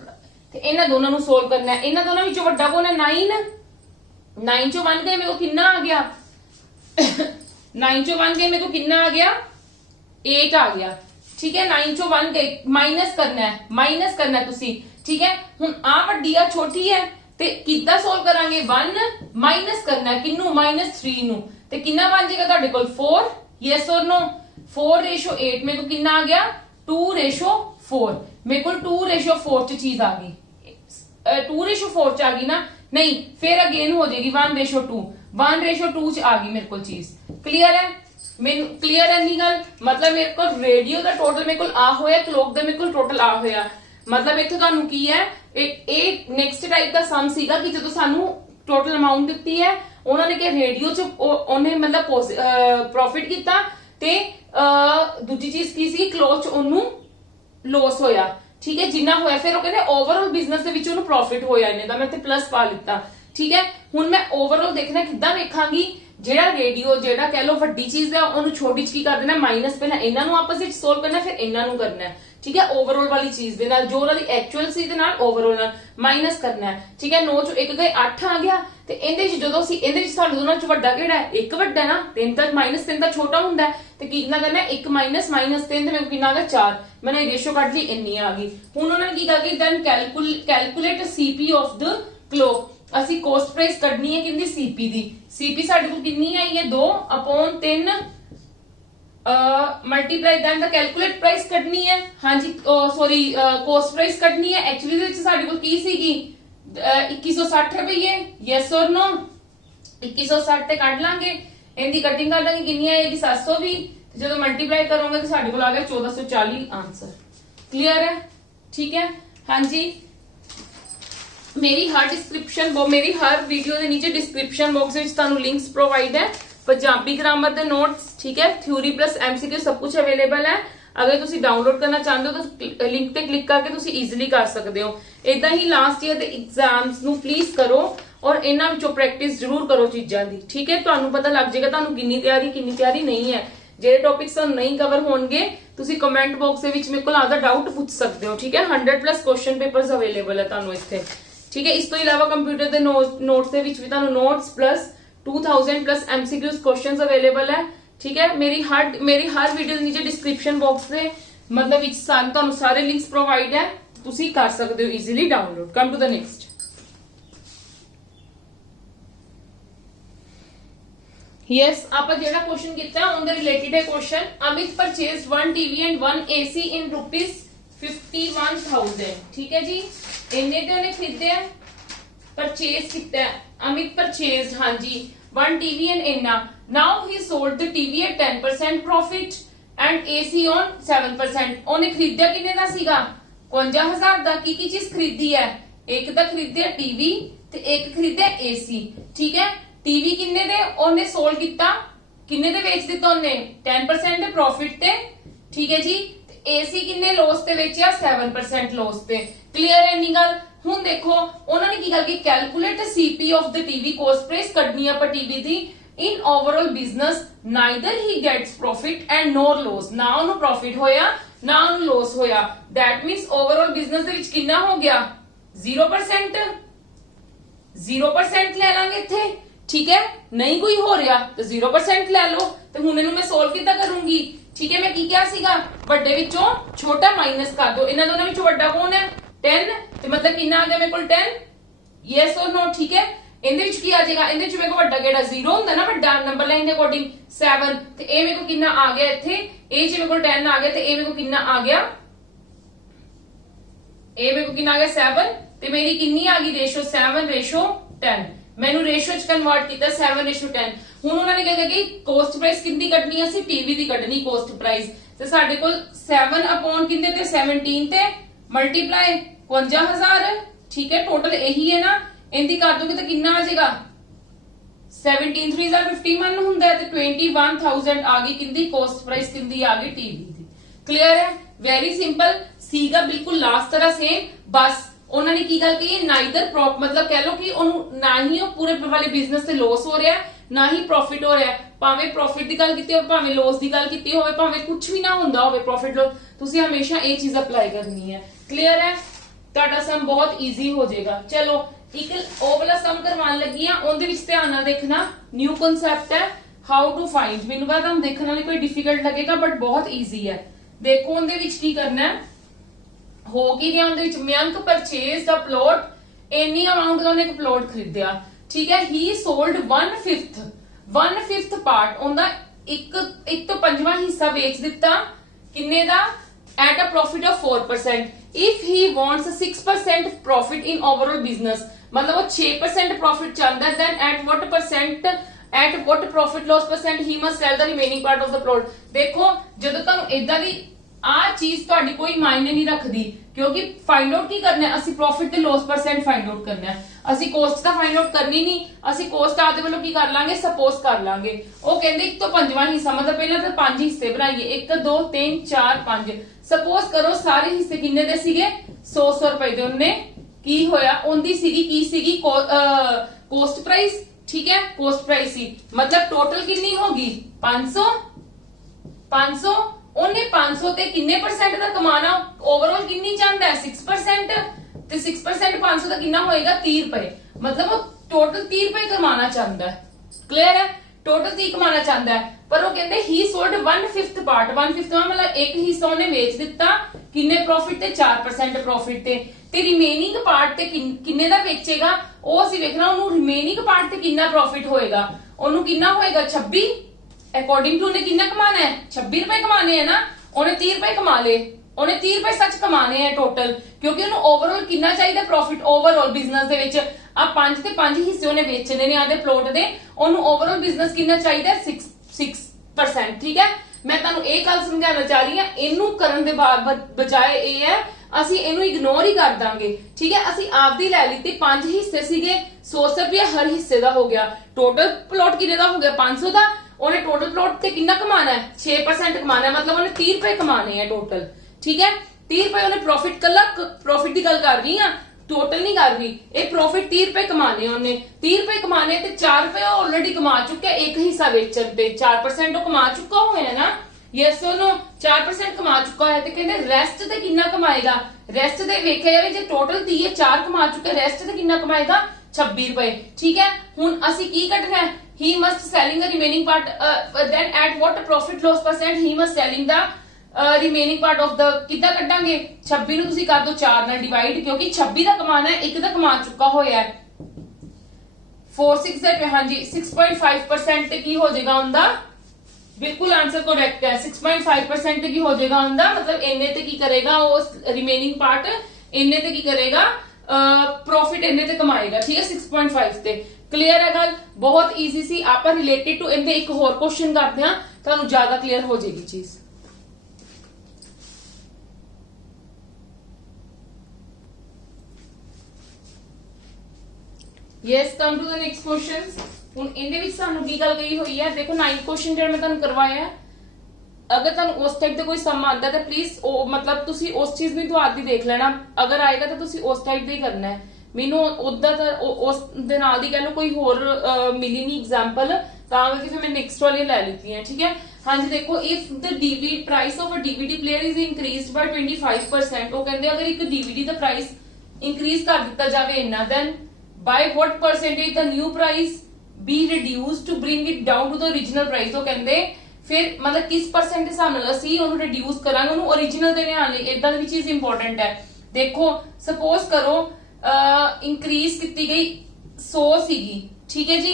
ਤੇ ਇਹਨਾਂ ਦੋਨਾਂ ਨੂੰ ਸੋਲਵ ਕਰਨਾ ਹੈ। ਇਹਨਾਂ ਦੋਨਾਂ ਵਿੱਚੋਂ ਵੱਡਾ ਕੌਣ ਹੈ 9 ਚੋਂ 1 ਗਏ ਮੇਰੇ ਕੋ ਕਿੰਨਾ ਆ ਗਿਆ 9 ਚੋਂ 1 ਗਏ ਮੇਰੇ ਕੋ ਕਿੰਨਾ ਆ ਗਿਆ 8 ਆ ਗਿਆ, ठीक है 9 चो 1 गए माइनस करना है तुसी, ठीक है हुन आ वड्डी आ छोटी है ਤੇ ਕਿੱਦਾਂ ਸੋਲਵ ਕਰਾਂਗੇ 1 ਮਾਈਨਸ ਕਰਨਾ ਹੈ ਕਿੰਨੂੰ -3 ਨੂੰ ਤੇ ਕਿੰਨਾ ਬਣ ਜਾਏਗਾ ਤੁਹਾਡੇ ਕੋਲ 4 ਯੈਸ অর ਨੋ 4:8 ਮੇਰੇ ਕੋਲ ਕਿੰਨਾ ਆ ਗਿਆ 2:4 ਮੇਰੇ ਕੋਲ 2:4 ਚ ਚੀਜ਼ ਆ ਗਈ 2:4 ਚ ਆ ਗਈ ਨਾ ਨਹੀਂ ਫਿਰ ਅਗੇਨ ਹੋ ਜਾਏਗੀ 1:2 1:2 ਚ ਆ ਗਈ ਮੇਰੇ ਕੋਲ ਚੀਜ਼ ਕਲੀਅਰ ਹੈ ਮੈਨੂੰ ਕਲੀਅਰ ਹੈ ਨਹੀਂ ਗੱਲ ਮਤਲਬ ਮੇਰੇ ਕੋਲ ਰੇਡੀਓ ਦਾ ਟੋਟਲ ਮੇਰੇ ਕੋਲ ਆ ਹੋਇਆ ਕਲੋਕ ਦਾ ਮੇਰੇ ਕੋਲ ਟੋਟਲ ਆ ਹੋਇਆ ਮਤਲਬ ਇੱਥੇ ਤੁਹਾਨੂੰ ਕੀ ਹੈ ਇਹ ਨੈਕਸਟ ਟਾਈਪ ਦਾ ਸਮ ਸੀਗਾ ਕਿ ਜਦੋਂ ਸਾਨੂੰ ਟੋਟਲ ਅਮਾਉਂਟ ਦਿੱਤੀ ਹੈ ਉਹਨਾਂ ਨੇ ਕਿ ਰੇਡੀਓ ਚ ਉਹਨੇ ਮਤਲਬ ਪ੍ਰੋਫਿਟ ਕੀਤਾ ਤੇ ਦੂਜੀ ਚੀਜ਼ ਕੀ ਸੀ ਕਲੋਕ ਚ ਉਹਨੂੰ ਲੋਸ ਹੋਇਆ ਠੀਕ ਹੈ ਜਿੰਨਾ ਹੋਇਆ ਫਿਰ ਉਹ ਕਹਿੰਦੇ ਓਵਰਆਲ ਬਿਜ਼ਨਸ ਦੇ ਵਿੱਚ ਉਹਨੂੰ ਪ੍ਰੋਫਿਟ ਹੋਇਆ ਇਹਨੇ ਦਾ ਮੈਂ ਤੇ ਪਲੱਸ ਪਾ ਲਿੱਤਾ ਠੀਕ ਹੈ ਹੁਣ ਮੈਂ ਓਵਰਆਲ ਦੇਖਣਾ ਕਿੱਦਾਂ ਵੇਖਾਂਗੀ ਜਿਹੜਾ ਰੇਡੀਓ ਜਿਹੜਾ ਕਹਿ ਲੋ ਵੱਡੀ ਚੀਜ਼ ਹੈ ਉਹਨੂੰ ਛੋਟੀ ਚ ਕੀ ਕਰ ਦੇਣਾ ਮਾਈਨਸ ਪਹਿਲਾਂ ਇਹਨਾਂ ਨੂੰ ਆਪਸ ਵਿੱਚ ਸੋਲਵ ਕਰਨਾ ਫਿਰ ਇਹਨਾਂ ਨੂੰ ਕਰਨਾ ਹੈ ਠੀਕ ਹੈ ਓਵਰਆਲ ਵਾਲੀ ਚੀਜ਼ ਦੇ ਨਾਲ ਜੋ ਉਹਨਾਂ ਦੀ ਐਕਚੁਅਲ ਸੀ ਦੇ ਨਾਲ ਓਵਰਆਲ ਨਾਲ ਮਾਈਨਸ ਕਰਨਾ ਹੈ ਠੀਕ ਹੈ 9 ਚੋਂ 1 ਗਏ 8 ਆ ਗਿਆ ਤੇ ਇਹਦੇ ਚ ਜਦੋਂ ਅਸੀਂ ਇਹਦੇ ਚ ਸਾਡੇ ਦੋਨਾਂ ਚ ਵੱਡਾ ਕਿਹੜਾ ਹੈ 1 ਵੱਡਾ ਨਾ 3 ਤੱਕ -3 ਦਾ ਛੋਟਾ ਹੁੰਦਾ ਤੇ ਕਿੰਨਾ ਕਰਨਾ 1 -3 ਤੇ ਮੈਨੂੰ ਕਿੰਨਾ ਆ ਗਿਆ 4 ਮੈंने ਰੇਸ਼ੋ ਕੱਢ ਲਈ ਇੰਨੀ ਆ ਗਈ ਹੁਣ ਉਹਨਾਂ ਨੇ ਕੀ ਕਰ ਕੇ then calculate CP of the clock ਅਸੀਂ ਕੋਸਟ ਪ੍ਰਾਈਸ ਕੱਢਣੀ ਹੈ ਕਿੰਦੀ ਸੀਪੀ ਦੀ ਸੀਪੀ ਸਾਡੇ ਕੋਲ ਕਿੰਨੀ ਆਈ ਹੈ 2/3 ਮਲਟੀਪਲਾਈ ਦੈਨ ਦਾ ਕੈਲਕੂਲੇਟ ਪ੍ਰਾਈਸ ਕੱਢਣੀ ਹੈ ਹਾਂਜੀ ਸੌਰੀ ਕੋਸਟ ਪ੍ਰਾਈਸ ਕੱਢਣੀ ਹੈ ਐਕਚੁਅਲੀ ਦੇ ਵਿੱਚ ਸਾਡੇ ਕੋਲ ਕੀ ਸੀਗੀ 2160 ਰੁਪਏ ਯੈਸ অর ਨੋ 2160 ਤੇ ਕੱਢ ਲਾਂਗੇ ਇਹਦੀ ਕਟਿੰਗ ਕਰ ਦਾਂਗੇ ਕਿੰਨੀ ਆਏਗੀ 720 ਤੇ ਜਦੋਂ ਮਲਟੀਪਲਾਈ ਕਰੋਗੇ ਤਾਂ ਸਾਡੇ ਕੋਲ ਆ ਗਿਆ 1440 ਆਨਸਰ ਕਲੀਅਰ ਹੈ ਠੀਕ ਹੈ ਹਾਂਜੀ ਮੇਰੀ ਹਰ ਵੀਡੀਓ ਦੇ ਨੀਚੇ ਡਿਸਕ੍ਰਿਪਸ਼ਨ ਬਾਕਸ ਵਿੱਚ ਤੁਹਾਨੂੰ ਲਿੰਕਸ ਪ੍ਰੋਵਾਈਡ ਹੈ ਪੰਜਾਬੀ ਗ੍ਰਾਮਰ ਦੇ ਨੋਟਸ ਠੀਕ ਹੈ ਥਿਊਰੀ ਪਲੱਸ ਐਮਸੀਕਿਊ ਸਭ ਕੁਝ ਅਵੇਲੇਬਲ ਹੈ ਅਗਰ ਤੁਸੀਂ ਡਾਊਨਲੋਡ ਕਰਨਾ ਚਾਹੁੰਦੇ ਹੋ ਤਾਂ ਲਿੰਕ ਤੇ ਕਲਿੱਕ ਕਰਕੇ ਤੁਸੀਂ ਈਜ਼ੀਲੀ ਕਰ ਸਕਦੇ ਹੋ ਇਦਾਂ ਹੀ ਲਾਸਟ ਈਅਰ ਦੇ ਐਗਜ਼ਾਮਸ ਨੂੰ ਪਲੀਜ਼ ਕਰੋ ਔਰ ਇਹਨਾਂ ਵਿੱਚੋਂ ਪ੍ਰੈਕਟਿਸ ਜ਼ਰੂਰ ਕਰੋ ਚੀਜ਼ਾਂ ਦੀ ਠੀਕ ਹੈ ਤੁਹਾਨੂੰ ਪਤਾ ਲੱਗ ਜਾਏਗਾ ਤੁਹਾਨੂੰ ਕਿੰਨੀ ਤਿਆਰੀ ਨਹੀਂ ਹੈ ਜਿਹੜੇ ਟੌਪਿਕਸ ਤੁਹਾਨੂੰ ਨਹੀਂ ਕਵਰ ਹੋਣਗੇ ਤੁਸੀਂ ਕਮੈਂਟ ਬਾਕਸ ਦੇ ਵਿੱਚ ਮੇਰੇ ਕੋਲ ਆਪਦਾ ਡਾਊਟ ਪੁੱਛ ਸਕਦੇ ਹੋ ਠੀਕ ਹੈ 100+ ਕੁਐਸਚਨ ਪੇਪਰਸ ਅਵੇਲੇਬਲ ਹੈ ਤੁਹਾਨੂੰ ਇੱਥੇ ਠੀਕ ਹੈ ਇਸ ਤੋਂ ਇਲਾਵਾ ਕੰਪਿਊਟਰ ਦੇ ਨੋਟਸ ਦੇ ਵਿੱਚ ਵੀ ਤੁਹਾਨੂੰ notes plus 2000+ MCQs questions available ਹੈ ਠੀਕ ਹੈ ਮੇਰੀ ਹਰ ਵੀਡੀਓ ਦੇ ਨੀਚੇ ਡਿਸਕ੍ਰਿਪਸ਼ਨ ਬਾਕਸ ਦੇ ਮਤਲਬ ਵਿੱਚ ਤੁਹਾਨੂੰ ਸਾਰੇ ਲਿੰਕਸ ਪ੍ਰੋਵਾਈਡ ਹੈ ਤੁਸੀਂ ਕਰ ਸਕਦੇ ਹੋ easily download come to the next Yes, ਆਪਾਂ ਜਿਹੜਾ ਕੁਐਸਚਨ ਕੀਤਾ on the related question Amit purchased 1 TV and 1 AC in rupees 51,000 ਠੀਕ ਹੈ ਜੀ ਇੰਨੇ ਤੇ ਉਹਨੇ ਖਰੀਦਿਆ purchase ਕੀਤਾ Amit purchased ਹਾਂਜੀ 1 TV and ਇੰਨਾ now he sold the TV at 10% profit and AC on 7% ਉਹਨੇ ਖਰੀਦਿਆ ਕਿੰਨੇ ਦਾ ਸੀਗਾ 51,000 ਦਾ ਕੀ ਚੀਜ਼ ਖਰੀਦੀ ਹੈ ਇੱਕ ਤਾਂ ਖਰੀਦਿਆ TV ਤੇ ਇੱਕ ਖਰੀਦਿਆ AC ਠੀਕ ਹੈ ਟੀਵੀ ਕਿੰਨੇ ਦੇ ਉਹਨੇ ਸੋਲ ਕੀਤਾ ਕਿੰਨੇ ਦੇ ਵੇਚ ਦਿੱਤਾ ਉਹਨੇ 10% ਦੇ ਪ੍ਰੋਫਿਟ ਤੇ ਠੀਕ ਹੈ ਜੀ ਤੇ ਏਸੀ ਕਿੰਨੇ ਲੋਸ ਤੇ ਵੇਚਿਆ 7% ਲੋਸ ਤੇ ਕਲੀਅਰ ਹੈ ਨੀ ਗੱਲ ਹੁਣ ਦੇਖੋ ਉਹਨਾਂ ਨੇ ਕੀ ਕਰ ਕੇ calculate CP of the TV cost price ਕੱਢਣੀ ਆਪਾਂ ਟੀਵੀ ਦੀ in overall business neither he gets profit and nor loss ਨਾ ਉਹਨੂੰ ਪ੍ਰੋਫਿਟ ਹੋਇਆ ਨਾ ਉਹਨੂੰ ਲੋਸ ਹੋਇਆ ਦੈਟ ਮੀਨਸ ਓਵਰਆਲ ਬਿਜ਼ਨਸ ਦੇ ਵਿੱਚ ਕਿੰਨਾ ਹੋ ਗਿਆ 0% ਲੈ ਲਾਂਗੇ ਇੱਥੇ ਠੀਕ ਹੈ ਨਹੀਂ ਕੋਈ ਹੋ ਰਿਹਾ ਤਾਂ 0% ਲੈ ਲਓ ਤੇ ਹੁਣ ਇਹਨੂੰ ਮੈਂ ਸੋਲਵ ਕਿੱਦਾਂ ਕਰੂੰਗੀ ਠੀਕ ਹੈ ਮੈਂ ਕੀ ਕਿਹਾ ਸੀਗਾ ਵੱਡੇ ਵਿੱਚੋਂ ਛੋਟਾ ਮਾਈਨਸ ਕਰ ਦਿਓ ਇਹਨਾਂ ਦੋਨਾਂ ਵਿੱਚੋਂ ਵੱਡਾ ਕੌਣ ਹੈ 10 ਤੇ ਮਤਲਬ ਕਿੰਨਾ ਆ ਗਿਆ ਮੇਰੇ ਕੋਲ 10 ਯੈਸ অর ਨੋ ਠੀਕ ਹੈ ਇਹਦੇ ਵਿੱਚ ਕੀ ਆ ਜਾਏਗਾ ਇਹਦੇ ਵਿੱਚ ਮੇਰੇ ਕੋਲ ਵੱਡਾ ਕਿਹੜਾ 0 ਹੁੰਦਾ ਨਾ ਵੱਡਾ ਨੰਬਰ ਲਾਈਨ ਦੇ ਅਕੋਰਡਿੰਗ 7 ਤੇ ਇਹ ਮੇਰੇ ਕੋਲ ਕਿੰਨਾ ਆ ਗਿਆ ਇੱਥੇ ਇਹ ਜੇ ਮੇਰੇ ਕੋਲ 10 ਆ ਗਿਆ ਤੇ ਇਹ ਮੇਰੇ ਕੋਲ ਕਿੰਨਾ ਆ ਗਿਆ ਇਹ ਮੇਰੇ ਕੋਲ ਕਿੰਨਾ ਆ ਗਿਆ 7 ਤੇ ਮੇਰੀ ਕਿੰਨੀ ਆ ਗਈ ਰੇਸ਼ੋ 7:10 ਮੈਨੂੰ ਰੇਸ਼ੋ ਚ ਕਨਵਰਟ ਕੀਤਾ 7:10 ਹੁਣ ਉਹਨਾਂ ਨੇ ਕਿਹਾ ਕਿ ਕੋਸਟ ਪ੍ਰਾਈਸ ਕਿੰਨੀ ਕੱਢਣੀ ਆ ਸੀ ਟੀਵੀ ਦੀ ਕੱਢਣੀ ਕੋਸਟ ਪ੍ਰਾਈਸ ਤੇ ਸਾਡੇ ਕੋਲ 7 ਅਪਨ ਕਿੰਨੇ ਤੇ 17 ਤੇ ਮਲਟੀਪਲਾਈ 55000 ਠੀਕ ਹੈ ਟੋਟਲ ਇਹੀ ਹੈ ਨਾ ਇਹਦੀ ਕਰ ਦੋਗੇ ਤਾਂ ਕਿੰਨਾ ਆ ਜਾਏਗਾ 17 3 51 ਹੁੰਦਾ ਹੈ ਤੇ 21000 ਆ ਗਈ ਕਿੰਦੀ ਕੋਸਟ ਪ੍ਰਾਈਸ ਕਿੰਦੀ ਆ ਗਈ ਟੀਵੀ ਦੀ ਕਲੀਅਰ ਹੈ ਵੈਰੀ ਸਿੰਪਲ ਸੀਗਾ ਬਿਲਕੁਲ ਲਾਸਟ ਤਰ੍ਹਾਂ ਸੇਮ ਬਸ ਉਹਨਾਂ ਨੇ ਕੀ ਗੱਲ ਕਹੀ ਨਾਈਦਰ ਪ੍ਰੋਪ ਮਤਲਬ ਕਹਿ ਲਓ ਕਿ ਉਹਨੂੰ ਨਾ ਹੀ ਉਹ ਪੂਰੇ ਵਾਲੇ ਬਿਜ਼ਨਸ ਤੇ ਲਾਸ ਹੋ ਰਿਹਾ ਨਾ ਹੀ ਪ੍ਰੋਫਿਟ ਹੋ ਰਿਹਾ ਭਾਵੇਂ ਪ੍ਰੋਫਿਟ ਦੀ ਗੱਲ ਕੀਤੀ ਹੋਵੇ ਭਾਵੇਂ ਲਾਸ ਦੀ ਗੱਲ ਕੀਤੀ ਹੋਵੇ ਭਾਵੇਂ ਕੁਝ ਵੀ ਨਾ ਹੁੰਦਾ ਹੋਵੇ ਪ੍ਰੋਫਿਟ ਲੋ ਤੁਸੀਂ ਹਮੇਸ਼ਾ ਇਹ ਚੀਜ਼ ਅਪਲਾਈ ਕਰਨੀ ਹੈ ਕਲੀਅਰ ਹੈ ਤੁਹਾਡਾ ਸਮ ਬਹੁਤ ਈਜ਼ੀ ਹੋ ਜਾਏਗਾ ਚਲੋ ਇੱਕ ਉਹ ਵਾਲਾ ਸਮ ਕਰਵਾਉਣ ਲੱਗੀ ਆ ਉਹਦੇ ਵਿੱਚ ਧਿਆਨ ਨਾਲ ਦੇਖਣਾ ਨਿਊ ਕਨਸੈਪਟ ਹੈ ਹਾਊ ਟੂ ਫਾਈਂਡ ਮੈਨੂੰ ਪਤਾ ਤੁਹਾਨੂੰ ਦੇਖਣ ਵਾਲੀ ਕੋਈ ਡਿਫਿਕਲਟ ਲੱਗੇਗਾ ਬਟ ਬਹੁਤ ਈਜ਼ੀ ਹੈ ਦੇਖੋ ਉਹਦੇ ਵਿੱਚ ਕੀ ਕਰਨਾ ਹੈ ਹੋ ਕੀ ਰਿਹਾ ਉਹਦੇ ਵਿੱਚ ਮਯੰਕ ਪਰਚੇਸ ਦਾ ਪਲੋਟ ਇੰਨੀ ਅਮਾਉਂਟ ਦਾ ਉਹਨੇ ਇੱਕ ਪਲੋਟ ਖਰੀਦਿਆ, ਠੀਕ ਹੈ। ਹੀ ਸੋਲਡ 1/5 ਪਾਰਟ, ਉਹਦਾ ਇੱਕ ਤੋਂ ਪੰਜਵਾਂ ਹਿੱਸਾ ਵੇਚ ਦਿੱਤਾ, ਕਿੰਨੇ ਦਾ? at a profit of 4%. if he wants a 6% profit in overall business, मतलब वो 6% profit चाहता है, then at what profit loss percent he must sell the remaining part of the plot. देखो ਜਦੋਂ ਤੁਹਾਨੂੰ ਇਦਾਂ ਦੀ ਆ ਚੀਜ਼ ਤੁਹਾਡੀ ਕੋਈ ਮਾਇਨੇ ਨਹੀਂ ਰੱਖਦੀ, ਕਿਉਂਕਿ ਫਾਈਂਡ ਆਊਟ ਕੀ ਕਰਨਾ ਹੈ, ਅਸੀਂ ਪ੍ਰੋਫਿਟ ਤੇ ਲੋਸ ਪਰਸੈਂਟ ਫਾਈਂਡ ਆਊਟ ਕਰਨਾ ਹੈ, ਅਸੀਂ ਕੋਸਟ ਤਾਂ ਫਾਈਂਡ ਆਊਟ ਕਰਨੀ ਨਹੀਂ, ਅਸੀਂ ਕੋਸਟ ਆਪਦੇ ਵੱਲੋਂ ਕੀ ਕਰ ਲਾਂਗੇ, ਸਪੋਜ਼ ਕਰ ਲਾਂਗੇ। ਉਹ ਕਹਿੰਦੇ 1 ਤੋਂ 5ਵਾਂ ਹਿੱਸਾ, ਮਤਲਬ ਪਹਿਲਾਂ ਤਾਂ 5 ਹਿੱਸੇ ਬਣਾਈਏ, 1 2 3 4 5, ਸਪੋਜ਼ ਕਰੋ ਸਾਰੇ ਹਿੱਸੇ ਕਿੰਨੇ ਦੇ ਸੀਗੇ, 100 ਰੁਪਏ ਦੇ। ਉਹਨੇ ਕੀ ਹੋਇਆ, ਉਹਦੀ ਸੀਗੀ ਕੋਸਟ ਪ੍ਰਾਈਸ, ਠੀਕ ਹੈ, ਕੋਸਟ ਪ੍ਰਾਈਸ ਸੀ, ਮਤਲਬ ਟੋਟਲ ਕਿੰਨੀ ਹੋਗੀ 500। ਉਹਨੇ 500 ਤੇ ਕਿੰਨੇ ਪਰਸੈਂਟ ਦਾ ਕਮਾਣਾ, ਓਵਰਆਲ ਕਿੰਨੀ ਚਾਹੁੰਦਾ ਹੈ 6%, ਤੇ 6% 500 ਦਾ ਕਿੰਨਾ ਹੋਏਗਾ 30 ਰੁਪਏ, ਮਤਲਬ ਉਹ ਟੋਟਲ 30 ਰੁਪਏ ਕਮਾਣਾ ਚਾਹੁੰਦਾ ਹੈ। ਕਲੀਅਰ ਹੈ, ਟੋਟਲ 30 ਕਮਾਣਾ ਚਾਹੁੰਦਾ ਹੈ, ਪਰ ਉਹ ਕਹਿੰਦੇ ਹੀ ਸੋਲਡ 1/5 ਪਾਰਟ, 1/5 ਮਤਲਬ ਇੱਕ ਹਿੱਸਾ ਉਹਨੇ ਵੇਚ ਦਿੱਤਾ, ਕਿੰਨੇ ਪ੍ਰੋਫਿਟ ਤੇ 4% ਪ੍ਰੋਫਿਟ ਤੇ ਰਿਮੇਨਿੰਗ ਪਾਰਟ ਤੇ ਕਿੰਨੇ ਦਾ ਵੇਚੇਗਾ, ਉਹ ਅਸੀਂ ਵੇਖਣਾ, ਉਹਨੂੰ ਰਿਮੇਨਿੰਗ ਪਾਰਟ ਤੇ ਕਿੰਨਾ ਪ੍ਰੋਫਿਟ ਹੋਏਗਾ, ਉਹਨੂੰ ਕਿੰਨਾ ਹੋਏਗਾ 26, ਅਕੋਰਡਿੰਗ ਟੂ ਉਹਨੇ ਕਿੰਨਾ ਕਮਾਣਾ ਹੈ 26 ਰੁਪਏ ਕਮਾਣੇ ਹੈ ਨਾ, ਉਹਨੇ 30 ਰੁਪਏ ਕਮਾ ਲਏ, ਉਹਨੇ 30 ਰੁਪਏ ਸੱਚ ਕਮਾਣੇ ਹੈ ਟੋਟਲ, ਕਿਉਂਕਿ ਉਹਨੂੰ ਓਵਰਆਲ ਕਿੰਨਾ ਚਾਹੀਦਾ ਪ੍ਰੋਫਿਟ, ਓਵਰਆਲ ਬਿਜ਼ਨਸ ਦੇ ਵਿੱਚ ਆ 5 ਤੇ 5 ਹਿੱਸੇ ਉਹਨੇ ਵੇਚਣੇ ਨੇ ਆਦੇ ਪਲੋਟ ਦੇ, ਉਹਨੂੰ ਓਵਰਆਲ ਬਿਜ਼ਨਸ ਕਿੰਨਾ ਚਾਹੀਦਾ 6%, ਠੀਕ ਹੈ। ਮੈਂ ਤੁਹਾਨੂੰ ਇਹ ਗੱਲ ਸਮਝਾਉਣਾ ਚਾਹ ਰਹੀ ਹਾਂ, ਇਹਨੂੰ ਕਰਨ ਦੇ ਬਜਾਏ ਇਹ ਹੈ ਅਸੀਂ ਇਹਨੂੰ ਇਗਨੋਰ ਹੀ ਕਰ ਦਾਂਗੇ, ਠੀਕ ਹੈ। ਅਸੀਂ ਆਪਦੀ ਲੈ ਲਈ ਤੇ 5 ਹਿੱਸੇ ਸੀਗੇ, 100 ਰੁਪਏ ਹਰ ਹਿੱਸੇ ਦਾ ਹੋ ਗਿਆ, ਟੋਟਲ ਪਲੋਟ ਕਿੰਨੇ ਦਾ ਹੋ ਗਿਆ 500 ਦਾ। ਉਹਨੇ ਟੋਟਲ ਪਲੋਟ ਤੇ ਕਿੰਨਾ ਕਮਾਣਾ ਹੈ 6% ਕਮਾਣਾ ਹੈ, ਮਤਲਬ ਉਹਨੇ 30 ਰੁਪਏ ਕਮਾਣੇ ਹੈ ਟੋਟਲ, ਠੀਕ ਹੈ। 30 ਰੁਪਏ ਉਹਨੇ ਪ੍ਰੋਫਿਟ, ਕੱਲਾ ਪ੍ਰੋਫਿਟ ਦੀ ਗੱਲ ਕਰ ਰਹੀ ਹਾਂ, ਟੋਟਲ ਨਹੀਂ ਕਰ ਰਹੀ, ਇਹ ਪ੍ਰੋਫਿਟ 30 ਰੁਪਏ ਕਮਾਣੇ, ਉਹਨੇ 30 ਰੁਪਏ ਕਮਾਣੇ ਤੇ 4 ਰੁਪਏ ਉਹ ਆਲਰੇਡੀ ਕਮਾ ਚੁੱਕਿਆ, ਇੱਕ ਹਿੱਸਾ ਵੇਚਣ ਤੇ 4% ਉਹ ਕਮਾ ਚੁੱਕਾ ਹੋਇਆ ਨਾ, ਯੈਸ ਉਹਨੂੰ 4% ਕਮਾ ਚੁੱਕਾ ਹੈ, ਤੇ ਕਹਿੰਦੇ ਰੈਸਟ ਤੇ ਕਿੰਨਾ ਕਮਾਏਗਾ, ਰੈਸਟ ਤੇ ਵੇਖਿਆ ਜਾਵੇ ਜੇ ਟੋਟਲ 30 4 ਕਮਾ ਚੁੱਕੇ, ਰੈਸਟ ਤੇ ਕਿੰਨਾ ਕਮਾਏਗਾ 26 ਰੁਪਏ, ਠੀਕ ਹੈ। ਹੁਣ ਅਸੀਂ ਕੀ ਕੱਢਣਾ ਹੈ, he must selling the remaining part, then at what profit loss percent he must selling the remaining part of the, ਕਿੱਦਾਂ ਕੱਢਾਂਗੇ 26 ਨੂੰ ਤੁਸੀਂ ਕਰ ਦਿਓ 4 ਨਾਲ ਡਿਵਾਈਡ, ਕਿਉਂਕਿ 26 ਦਾ ਕਮਾਣਾ ਹੈ, ਇੱਕ ਦਾ ਕਮਾ ਚੁੱਕਾ ਹੋਇਆ ਹੈ 46 ਦਾ, ਹਾਂਜੀ 6.5% ਤੇ ਕੀ ਹੋ ਜਾਏਗਾ ਹੁੰਦਾ, ਬਿਲਕੁਲ ਆਨਸਰ ਕਰੈਕਟ ਹੈ, 6.5% ਤੇ ਕੀ ਹੋ ਜਾਏਗਾ ਹੁੰਦਾ, ਮਤਲਬ ਇੰਨੇ ਤੇ ਕੀ ਕਰੇਗਾ ਉਹ ਰਿਮੇਨਿੰਗ ਪਾਰਟ, ਇੰਨੇ ਤੇ ਕੀ ਕਰੇਗਾ ਪ੍ਰੋਫਿਟ ਇੰਨੇ ਤੇ ਕਮਾਏਗਾ, ਠੀਕ ਹੈ 6.5 ਤੇ। ਕਲੀਅਰ ਹੈ ਗੱਲ, ਬਹੁਤ ਈਜ਼ੀ ਸੀ। ਆਪਾਂ ਰਿਲੇਟਡ ਟੂ ਇਹਦੇ ਇੱਕ ਹੋਰ ਕੁਐਸਚਨ ਕਰਦੇ ਹਾਂ, ਤੁਹਾਨੂੰ ਜ਼ਿਆਦਾ ਕਲੀਅਰ ਹੋ ਜਾਏਗੀ ਚੀਜ਼। Yes, come to the next questions. ਹੁਣ ਇਹਦੇ ਵਿੱਚ ਸਾਨੂੰ ਕੀ ਗੱਲ ਕਹੀ ਹੋਈ ਹੈ, ਦੇਖੋ 9th ਕੁਐਸਚਨ ਜਿਹੜਾ ਮੈਂ ਤੁਹਾਨੂੰ ਕਰਵਾਇਆ, ਅਗਰ ਤੁਹਾਨੂੰ ਉਸ ਟਾਈਪ ਦਾ ਕੋਈ ਸਮ ਆਉਂਦਾ ਤਾਂ ਪਲੀਜ਼ ਉਹ ਮਤਲਬ ਤੁਸੀਂ ਉਸ ਚੀਜ਼ ਨੂੰ ਤੁਹਾਡੀ ਦੇਖ ਲੈਣਾ, ਅਗਰ ਆਏਗਾ ਤਾਂ ਤੁਸੀਂ ਉਸ ਟਾਈਪ ਦਾ ਹੀ ਕਰਨਾ ਹੈ। ਮੈਨੂੰ ਉਦਾਂ ਤਾਂ ਉਸ ਦੇ ਨਾਲ ਦੀ ਕਹਿ ਲਓ ਕੋਈ ਹੋਰ ਮਿਲੀ ਨਹੀਂ ਐਗਜ਼ਾਮਪਲ, ਤਾਂ ਕਰਕੇ ਫਿਰ ਮੈਂ ਨੈਕਸਟ ਵਾਲੀ ਲੈ ਲਿੱਤੀ ਹੈ, ਠੀਕ ਹੈ। ਹਾਂਜੀ ਦੇਖੋ, if the price of a DVD player is increased by 25%, ਉਹ ਕਹਿੰਦੇ ਅਗਰ ਇੱਕ DVD ਦਾ ਪ੍ਰਾਈਸ ਇਨਕਰੀਜ਼ ਕਰ ਦਿੱਤਾ ਜਾਵੇ ਇੰਨਾ, then by what percentage the new price be reduced to bring it down to the original price. ਉਹ ਕਹਿੰਦੇ ਫਿਰ ਮਤਲਬ ਕਿਸ ਪਰਸੈਂਟ ਦੇ ਹਿਸਾਬ ਨਾਲ ਅਸੀਂ ਉਹਨੂੰ ਰਿਡਿਊਸ ਕਰਾਂਗੇ, ਉਹਨੂੰ ਓਰੀਜਨਲ ਦੇ ਲਿਆਉਣ ਲਈ। ਇਦਾਂ ਦੀ ਵੀ ਚੀਜ਼ ਇੰਪੋਰਟੈਂਟ ਹੈ। ਦੇਖੋ ਸਪੋਜ਼ ਕਰੋ ਇੰਕਰੀਜ਼ ਕੀਤੀ ਗਈ 100 ਸੀਗੀ, ਠੀਕ ਹੈ ਜੀ,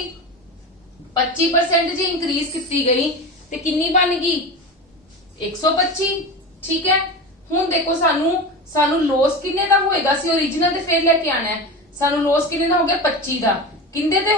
25% ਜੀ ਇੰਕਰੀਜ਼ ਕੀਤੀ ਗਈ ਤੇ ਕਿੰਨੀ ਬਣ ਗਈ 125, ਠੀਕ ਹੈ। ਹੁਣ ਦੇਖੋ ਸਾਨੂੰ ਲੋਸ ਕਿੰਨੇ ਦਾ ਹੋਏਗਾ, ਅਸੀਂ ਓਰੀਜਨਲ ਤੇ ਫੇਰ ਲੈ ਕੇ ਆਣਾ ਹੈ, ਸਾਨੂੰ ਲੋਸ ਕਿੰਨੇ ਦਾ ਹੋ ਗਿਆ 25 ਦਾ, ਕਿੰਦੇ ਤੇ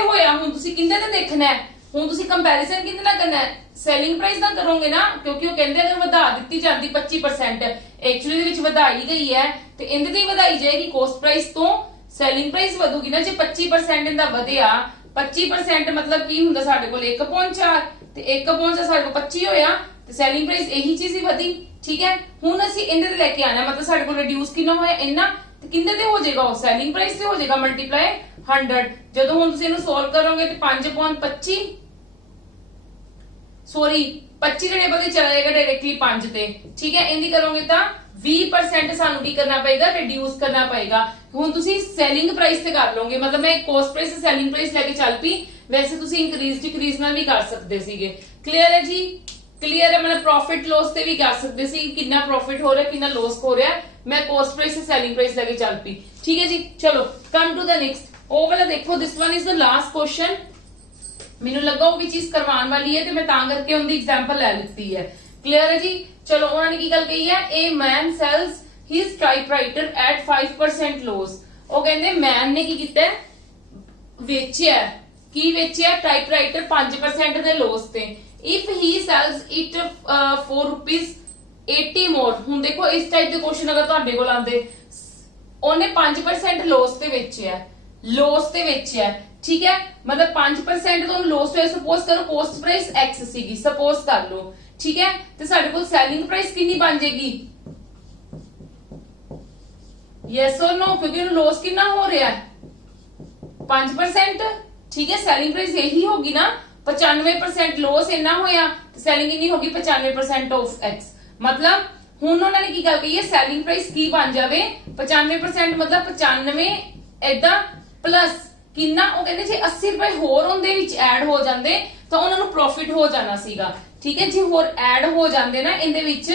ਹੋਇਆ ਹੁਣ ਤੁਸੀਂ ਕਿੰਦੇ ਤੇ ਦੇਖਣਾ ਹੈ, ਹੁਣ ਤੁਸੀਂ ਕੰਪੈਰੀਜ਼ਨ ਕਿਹਦੇ ਨਾਲ ਕਰਨਾ ਹੈ, ਸੈਲਿੰਗ ਪ੍ਰਾਈਸ ਨਾਲ ਕਰੋਗੇ ਨਾ, ਕਿਉਂਕਿ ਉਹ ਕਹਿੰਦੇ ਅਗਰ ਵਧਾ ਦਿੱਤੀ ਜਾਂਦੀ 25% ਐਕਚੁਅਲੀ ਦੇ ਵਿੱਚ ਵਧਾਈ ਗਈ ਹੈ ਤੇ ਇਹਦੇ ਤੇ ਹੀ ਵਧਾਈ ਜਾਏਗੀ, ਕੋਸਟ ਪ੍ਰਾਈਸ ਤੋਂ ਸੈਲਿੰਗ ਪ੍ਰਾਈਸ ਵਧੂਗੀ ਨਾ। ਜੇ 25% ਇਹਦਾ ਵਧਿਆ, 25% ਮਤਲਬ ਕੀ ਹੁੰਦਾ, ਸਾਡੇ ਕੋਲ 1.4 ਤੇ 1.4 ਸਾਡੇ ਕੋਲ 25 ਹੋਇਆ ਤੇ ਸੈਲਿੰਗ ਪ੍ਰਾਈਸ ਇਹੀ ਚੀਜ਼ ਹੀ ਵਧੀ, ਠੀਕ ਹੈ। ਹੁਣ ਅਸੀਂ ਇਹਦੇ ਤੇ ਲੈ ਕੇ ਆਣਾ, ਮਤਲਬ ਸਾਡੇ ਕੋਲ ਰਿਡਿਊਸ ਕਿੰਨਾ ਹੋਇਆ ਇੰਨਾ, ਤੇ ਕਿੰਨੇ ਤੇ ਹੋ ਜਾਏਗਾ ਉਹ ਸੈਲਿੰਗ ਪ੍ਰਾਈਸ ਤੇ ਹੋ ਜਾਏਗਾ ਮਲਟੀਪਲਾਈ 100। ਜਦੋਂ ਹੁਣ ਤੁਸੀਂ ਇਹਨੂੰ ਸੋਲਵ ਕਰੋਗੇ ਤੇ 5.25 ਸੌਰੀ 25 ਦੇ ਨੇਬਲ ਤੇ ਚਲਾ ਜਾਏਗਾ ਡਾਇਰੈਕਟਲੀ 5 ਤੇ, ਠੀਕ ਹੈ। ਇਹਦੀ ਕਰੋਗੇ ਤਾਂ 20% ਸਾਨੂੰ ਕੀ ਕਰਨਾ ਪਏਗਾ, ਰਿਡਿਊਸ ਕਰਨਾ ਪਏਗਾ। ਹੁਣ ਤੁਸੀਂ ਸੈਲਿੰਗ ਪ੍ਰਾਈਸ ਤੇ ਕਰ ਲਓਗੇ, ਮਤਲਬ ਮੈਂ ਕੋਸਟ ਪ੍ਰਾਈਸ ਤੇ ਸੈਲਿੰਗ ਪ੍ਰਾਈਸ ਲੈ ਕੇ ਚੱਲ ਪਈ, ਵੈਸੇ ਤੁਸੀਂ ਇੰਕਰੀਜ਼ ਡਿਕਰੀਜ਼ ਨਾਲ ਵੀ ਕਰ ਸਕਦੇ ਸੀਗੇ। ਕਲੀਅਰ ਹੈ ਜੀ, क्लियर है। मतलब प्रॉफिट लॉस ते भी कर सकते सी कितना प्रॉफिट हो रहा है कितना लॉस हो रहा है। मैं कॉस्ट प्राइस से सेलिंग प्राइस लेके चल पी। ठीक है जी, चलो कम टू द नेक्स्ट। ओ वाला देखो, this one is the last question. मैनू लगा वो भी चीज करवाने वाली है तो मैं तां करके उनकी एग्जांपल ले ली है। क्लियर है जी। चलो उन्होंने की गल कही है, a man sells his typewriter at 5% loss. वो कहंदे मैन ने की कीता है, वेचिया की वेचिया टाइपराइटर 5% दे लॉस ते। If he sells it ₹4.80 more. हुण देखो इस टाइप दे क्वेश्चन अगर तुहाडे कोल आंदे, ओने 5% लॉस ते वेचिया, लॉस ते वेचिया। ठीक है, मतलब 5% तो लॉस पे सपोज करो कॉस्ट प्राइस एक्स सीगी, सपोज कर लो। ठीक है, तो साडे कोल सेलिंग प्राइस कितनी बन जाएगी? यस और नो, क्योंकि लॉस कितना हो रहा है 5%। ठीक है, सेलिंग प्राइस यही होगी ना, 95% लॉस इतना होया तो सेलिंग कितनी होगी 95% ऑफ एक्स। मतलब हुण उन्होंने की गल कही है, सेलिंग प्राइस की बन जावे 95%, मतलब 95 ऐदा प्लस कितना, वो कहते जे 80 रुपए होर उनदे विच ऐड हो जांदे तो उन्हां नूं प्रॉफिट हो जाना सीगा। ठीक है जी, होर ऐड हो जांदे ना इंदे विच,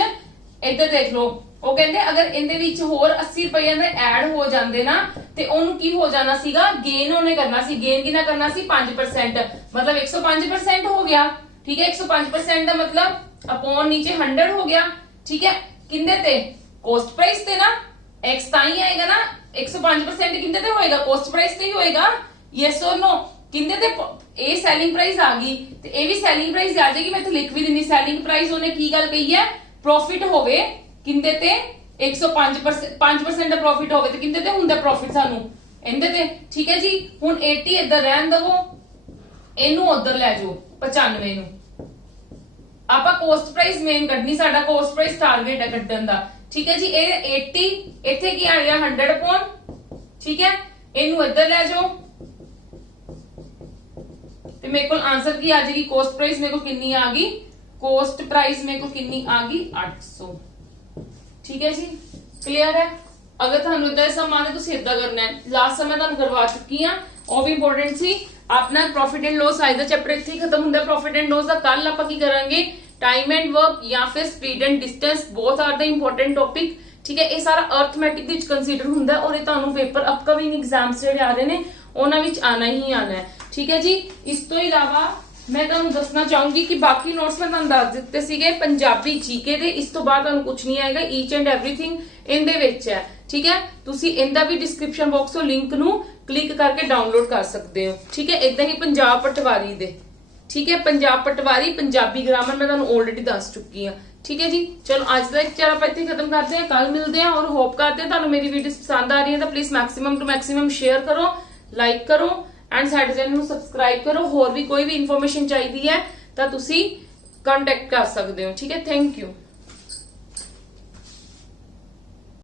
इधर देख लो, वो कहते अगर इंदे विच होर 80 रुपए दे ऐड हो जांदे ना ते ओनू की हो जाना सीगा, गेन उन्हें करना सी। गेन कितना करना सी 5%, मतलब 105% हो गया। ठीक है, 105% का मतलब अपॉन नीचे 100 हो गया। ठीक है, किंदे ते कॉस्ट प्राइस ते ना, एक्स ताई आएगा ना, 105% किंदे ते होएगा कॉस्ट प्राइस ते ही होएगा। यस और नो, किंदे ते ए सेलिंग प्राइस आ गई ते ए भी सेलिंग प्राइस आ जाएगी। मैं तो लिख भी दिंदी सेलिंग प्राइस उन्हें की गल कही है, प्रॉफिट होवे किंदे ते 105%, 5% दा प्रॉफिट होवे ते किंदे ते हुंदा प्रॉफिट सानू इंदे ते। ठीक है जी, हुण 80 इधर रहन दवो, इनू उधर ले जाओ 95 नू। आपा कॉस्ट प्राइस मेन कढनी, साडा कॉस्ट प्राइस टारगेट है कढन दा। ठीक है जी, ए 80 इथे की आ गया 100 अपॉन। ठीक है, इनू इधर ले जाओ ते मेरे को आंसर की आ जाएगी, कॉस्ट प्राइस मेरे को कितनी आ गई, कॉस्ट प्राइस मेरे को कितनी आ गई 800। ठीक है जी, क्लियर है। अगर ਤੁਹਾਨੂੰ ਇਦਾਂ ਸਮਾਂ ਆਨੇ ਤੁਸੀਂ ਇਦਾਂ ਕਰਨਾ ਹੈ। ਲਾਸਟ ਸਮੇਂ ਤੁਹਾਨੂੰ ਕਰਵਾ ਚੁੱਕੀ ਆ, ਉਹ ਵੀ ਇੰਪੋਰਟੈਂਟ ਸੀ। ਆਪਣਾ ਪ੍ਰੋਫਿਟ ਐਂਡ ਲਾਸ ਅੱਜ ਦਾ ਚੈਪਟਰ ਇੱਥੇ ਹੀ ਖਤਮ ਹੁੰਦਾ। ਪ੍ਰੋਫਿਟ ਐਂਡ ਲਾਸ ਦਾ ਕੱਲ ਆਪਾਂ ਕੀ ਕਰਾਂਗੇ, टाइम एंड वर्क या फिर speed and distance, both are the important topic. ठीक है, ये सारा अर्थमैटिक विच कंसीडर हुंदा और ये तुहानू पेपर अपकमिंग एग्जाम्स जेहड़े आ रहे ने उन्हां विच आना ही आना है। ठीक है जी, इस तो इलावा मैं तुहानू दसना चाहूंगी कि बाकी नोट्स मैं तुहानू दस दित्ते सीगे पंजाबी जीके दे, इस तो बाद तुहानू कुछ नहीं आएगा, ईच एंड एवरीथिंग इनदे विच है। ठीक है, तुसी इनदा भी डिस्क्रिप्शन बॉक्स तो लिंक नू क्लिक करके डाउनलोड कर सकते हो। ठीक है, इदां ही पंजाब पटवारी दे। ठीक है, पंजाब पटवारी पंजाबी ग्रामर मैं तुहानू ऑलरेडी दस चुकी हाँ। ठीक है जी, चलो आज का लेक्चर आप इत्थे खत्म करते हैं, कल मिलते हैं और होप करते हैं तुहानू मेरी वीडियोस पसंद आ रही है तो please maximum to maximum share करो, लाइक करो एंड साडे चैनल नू सबसक्राइब करो। होर भी कोई भी इन्फॉर्मेशन चाहिए है तो तुसी कांटेक्ट कर सकते हो। ठीक है, थैंक यू।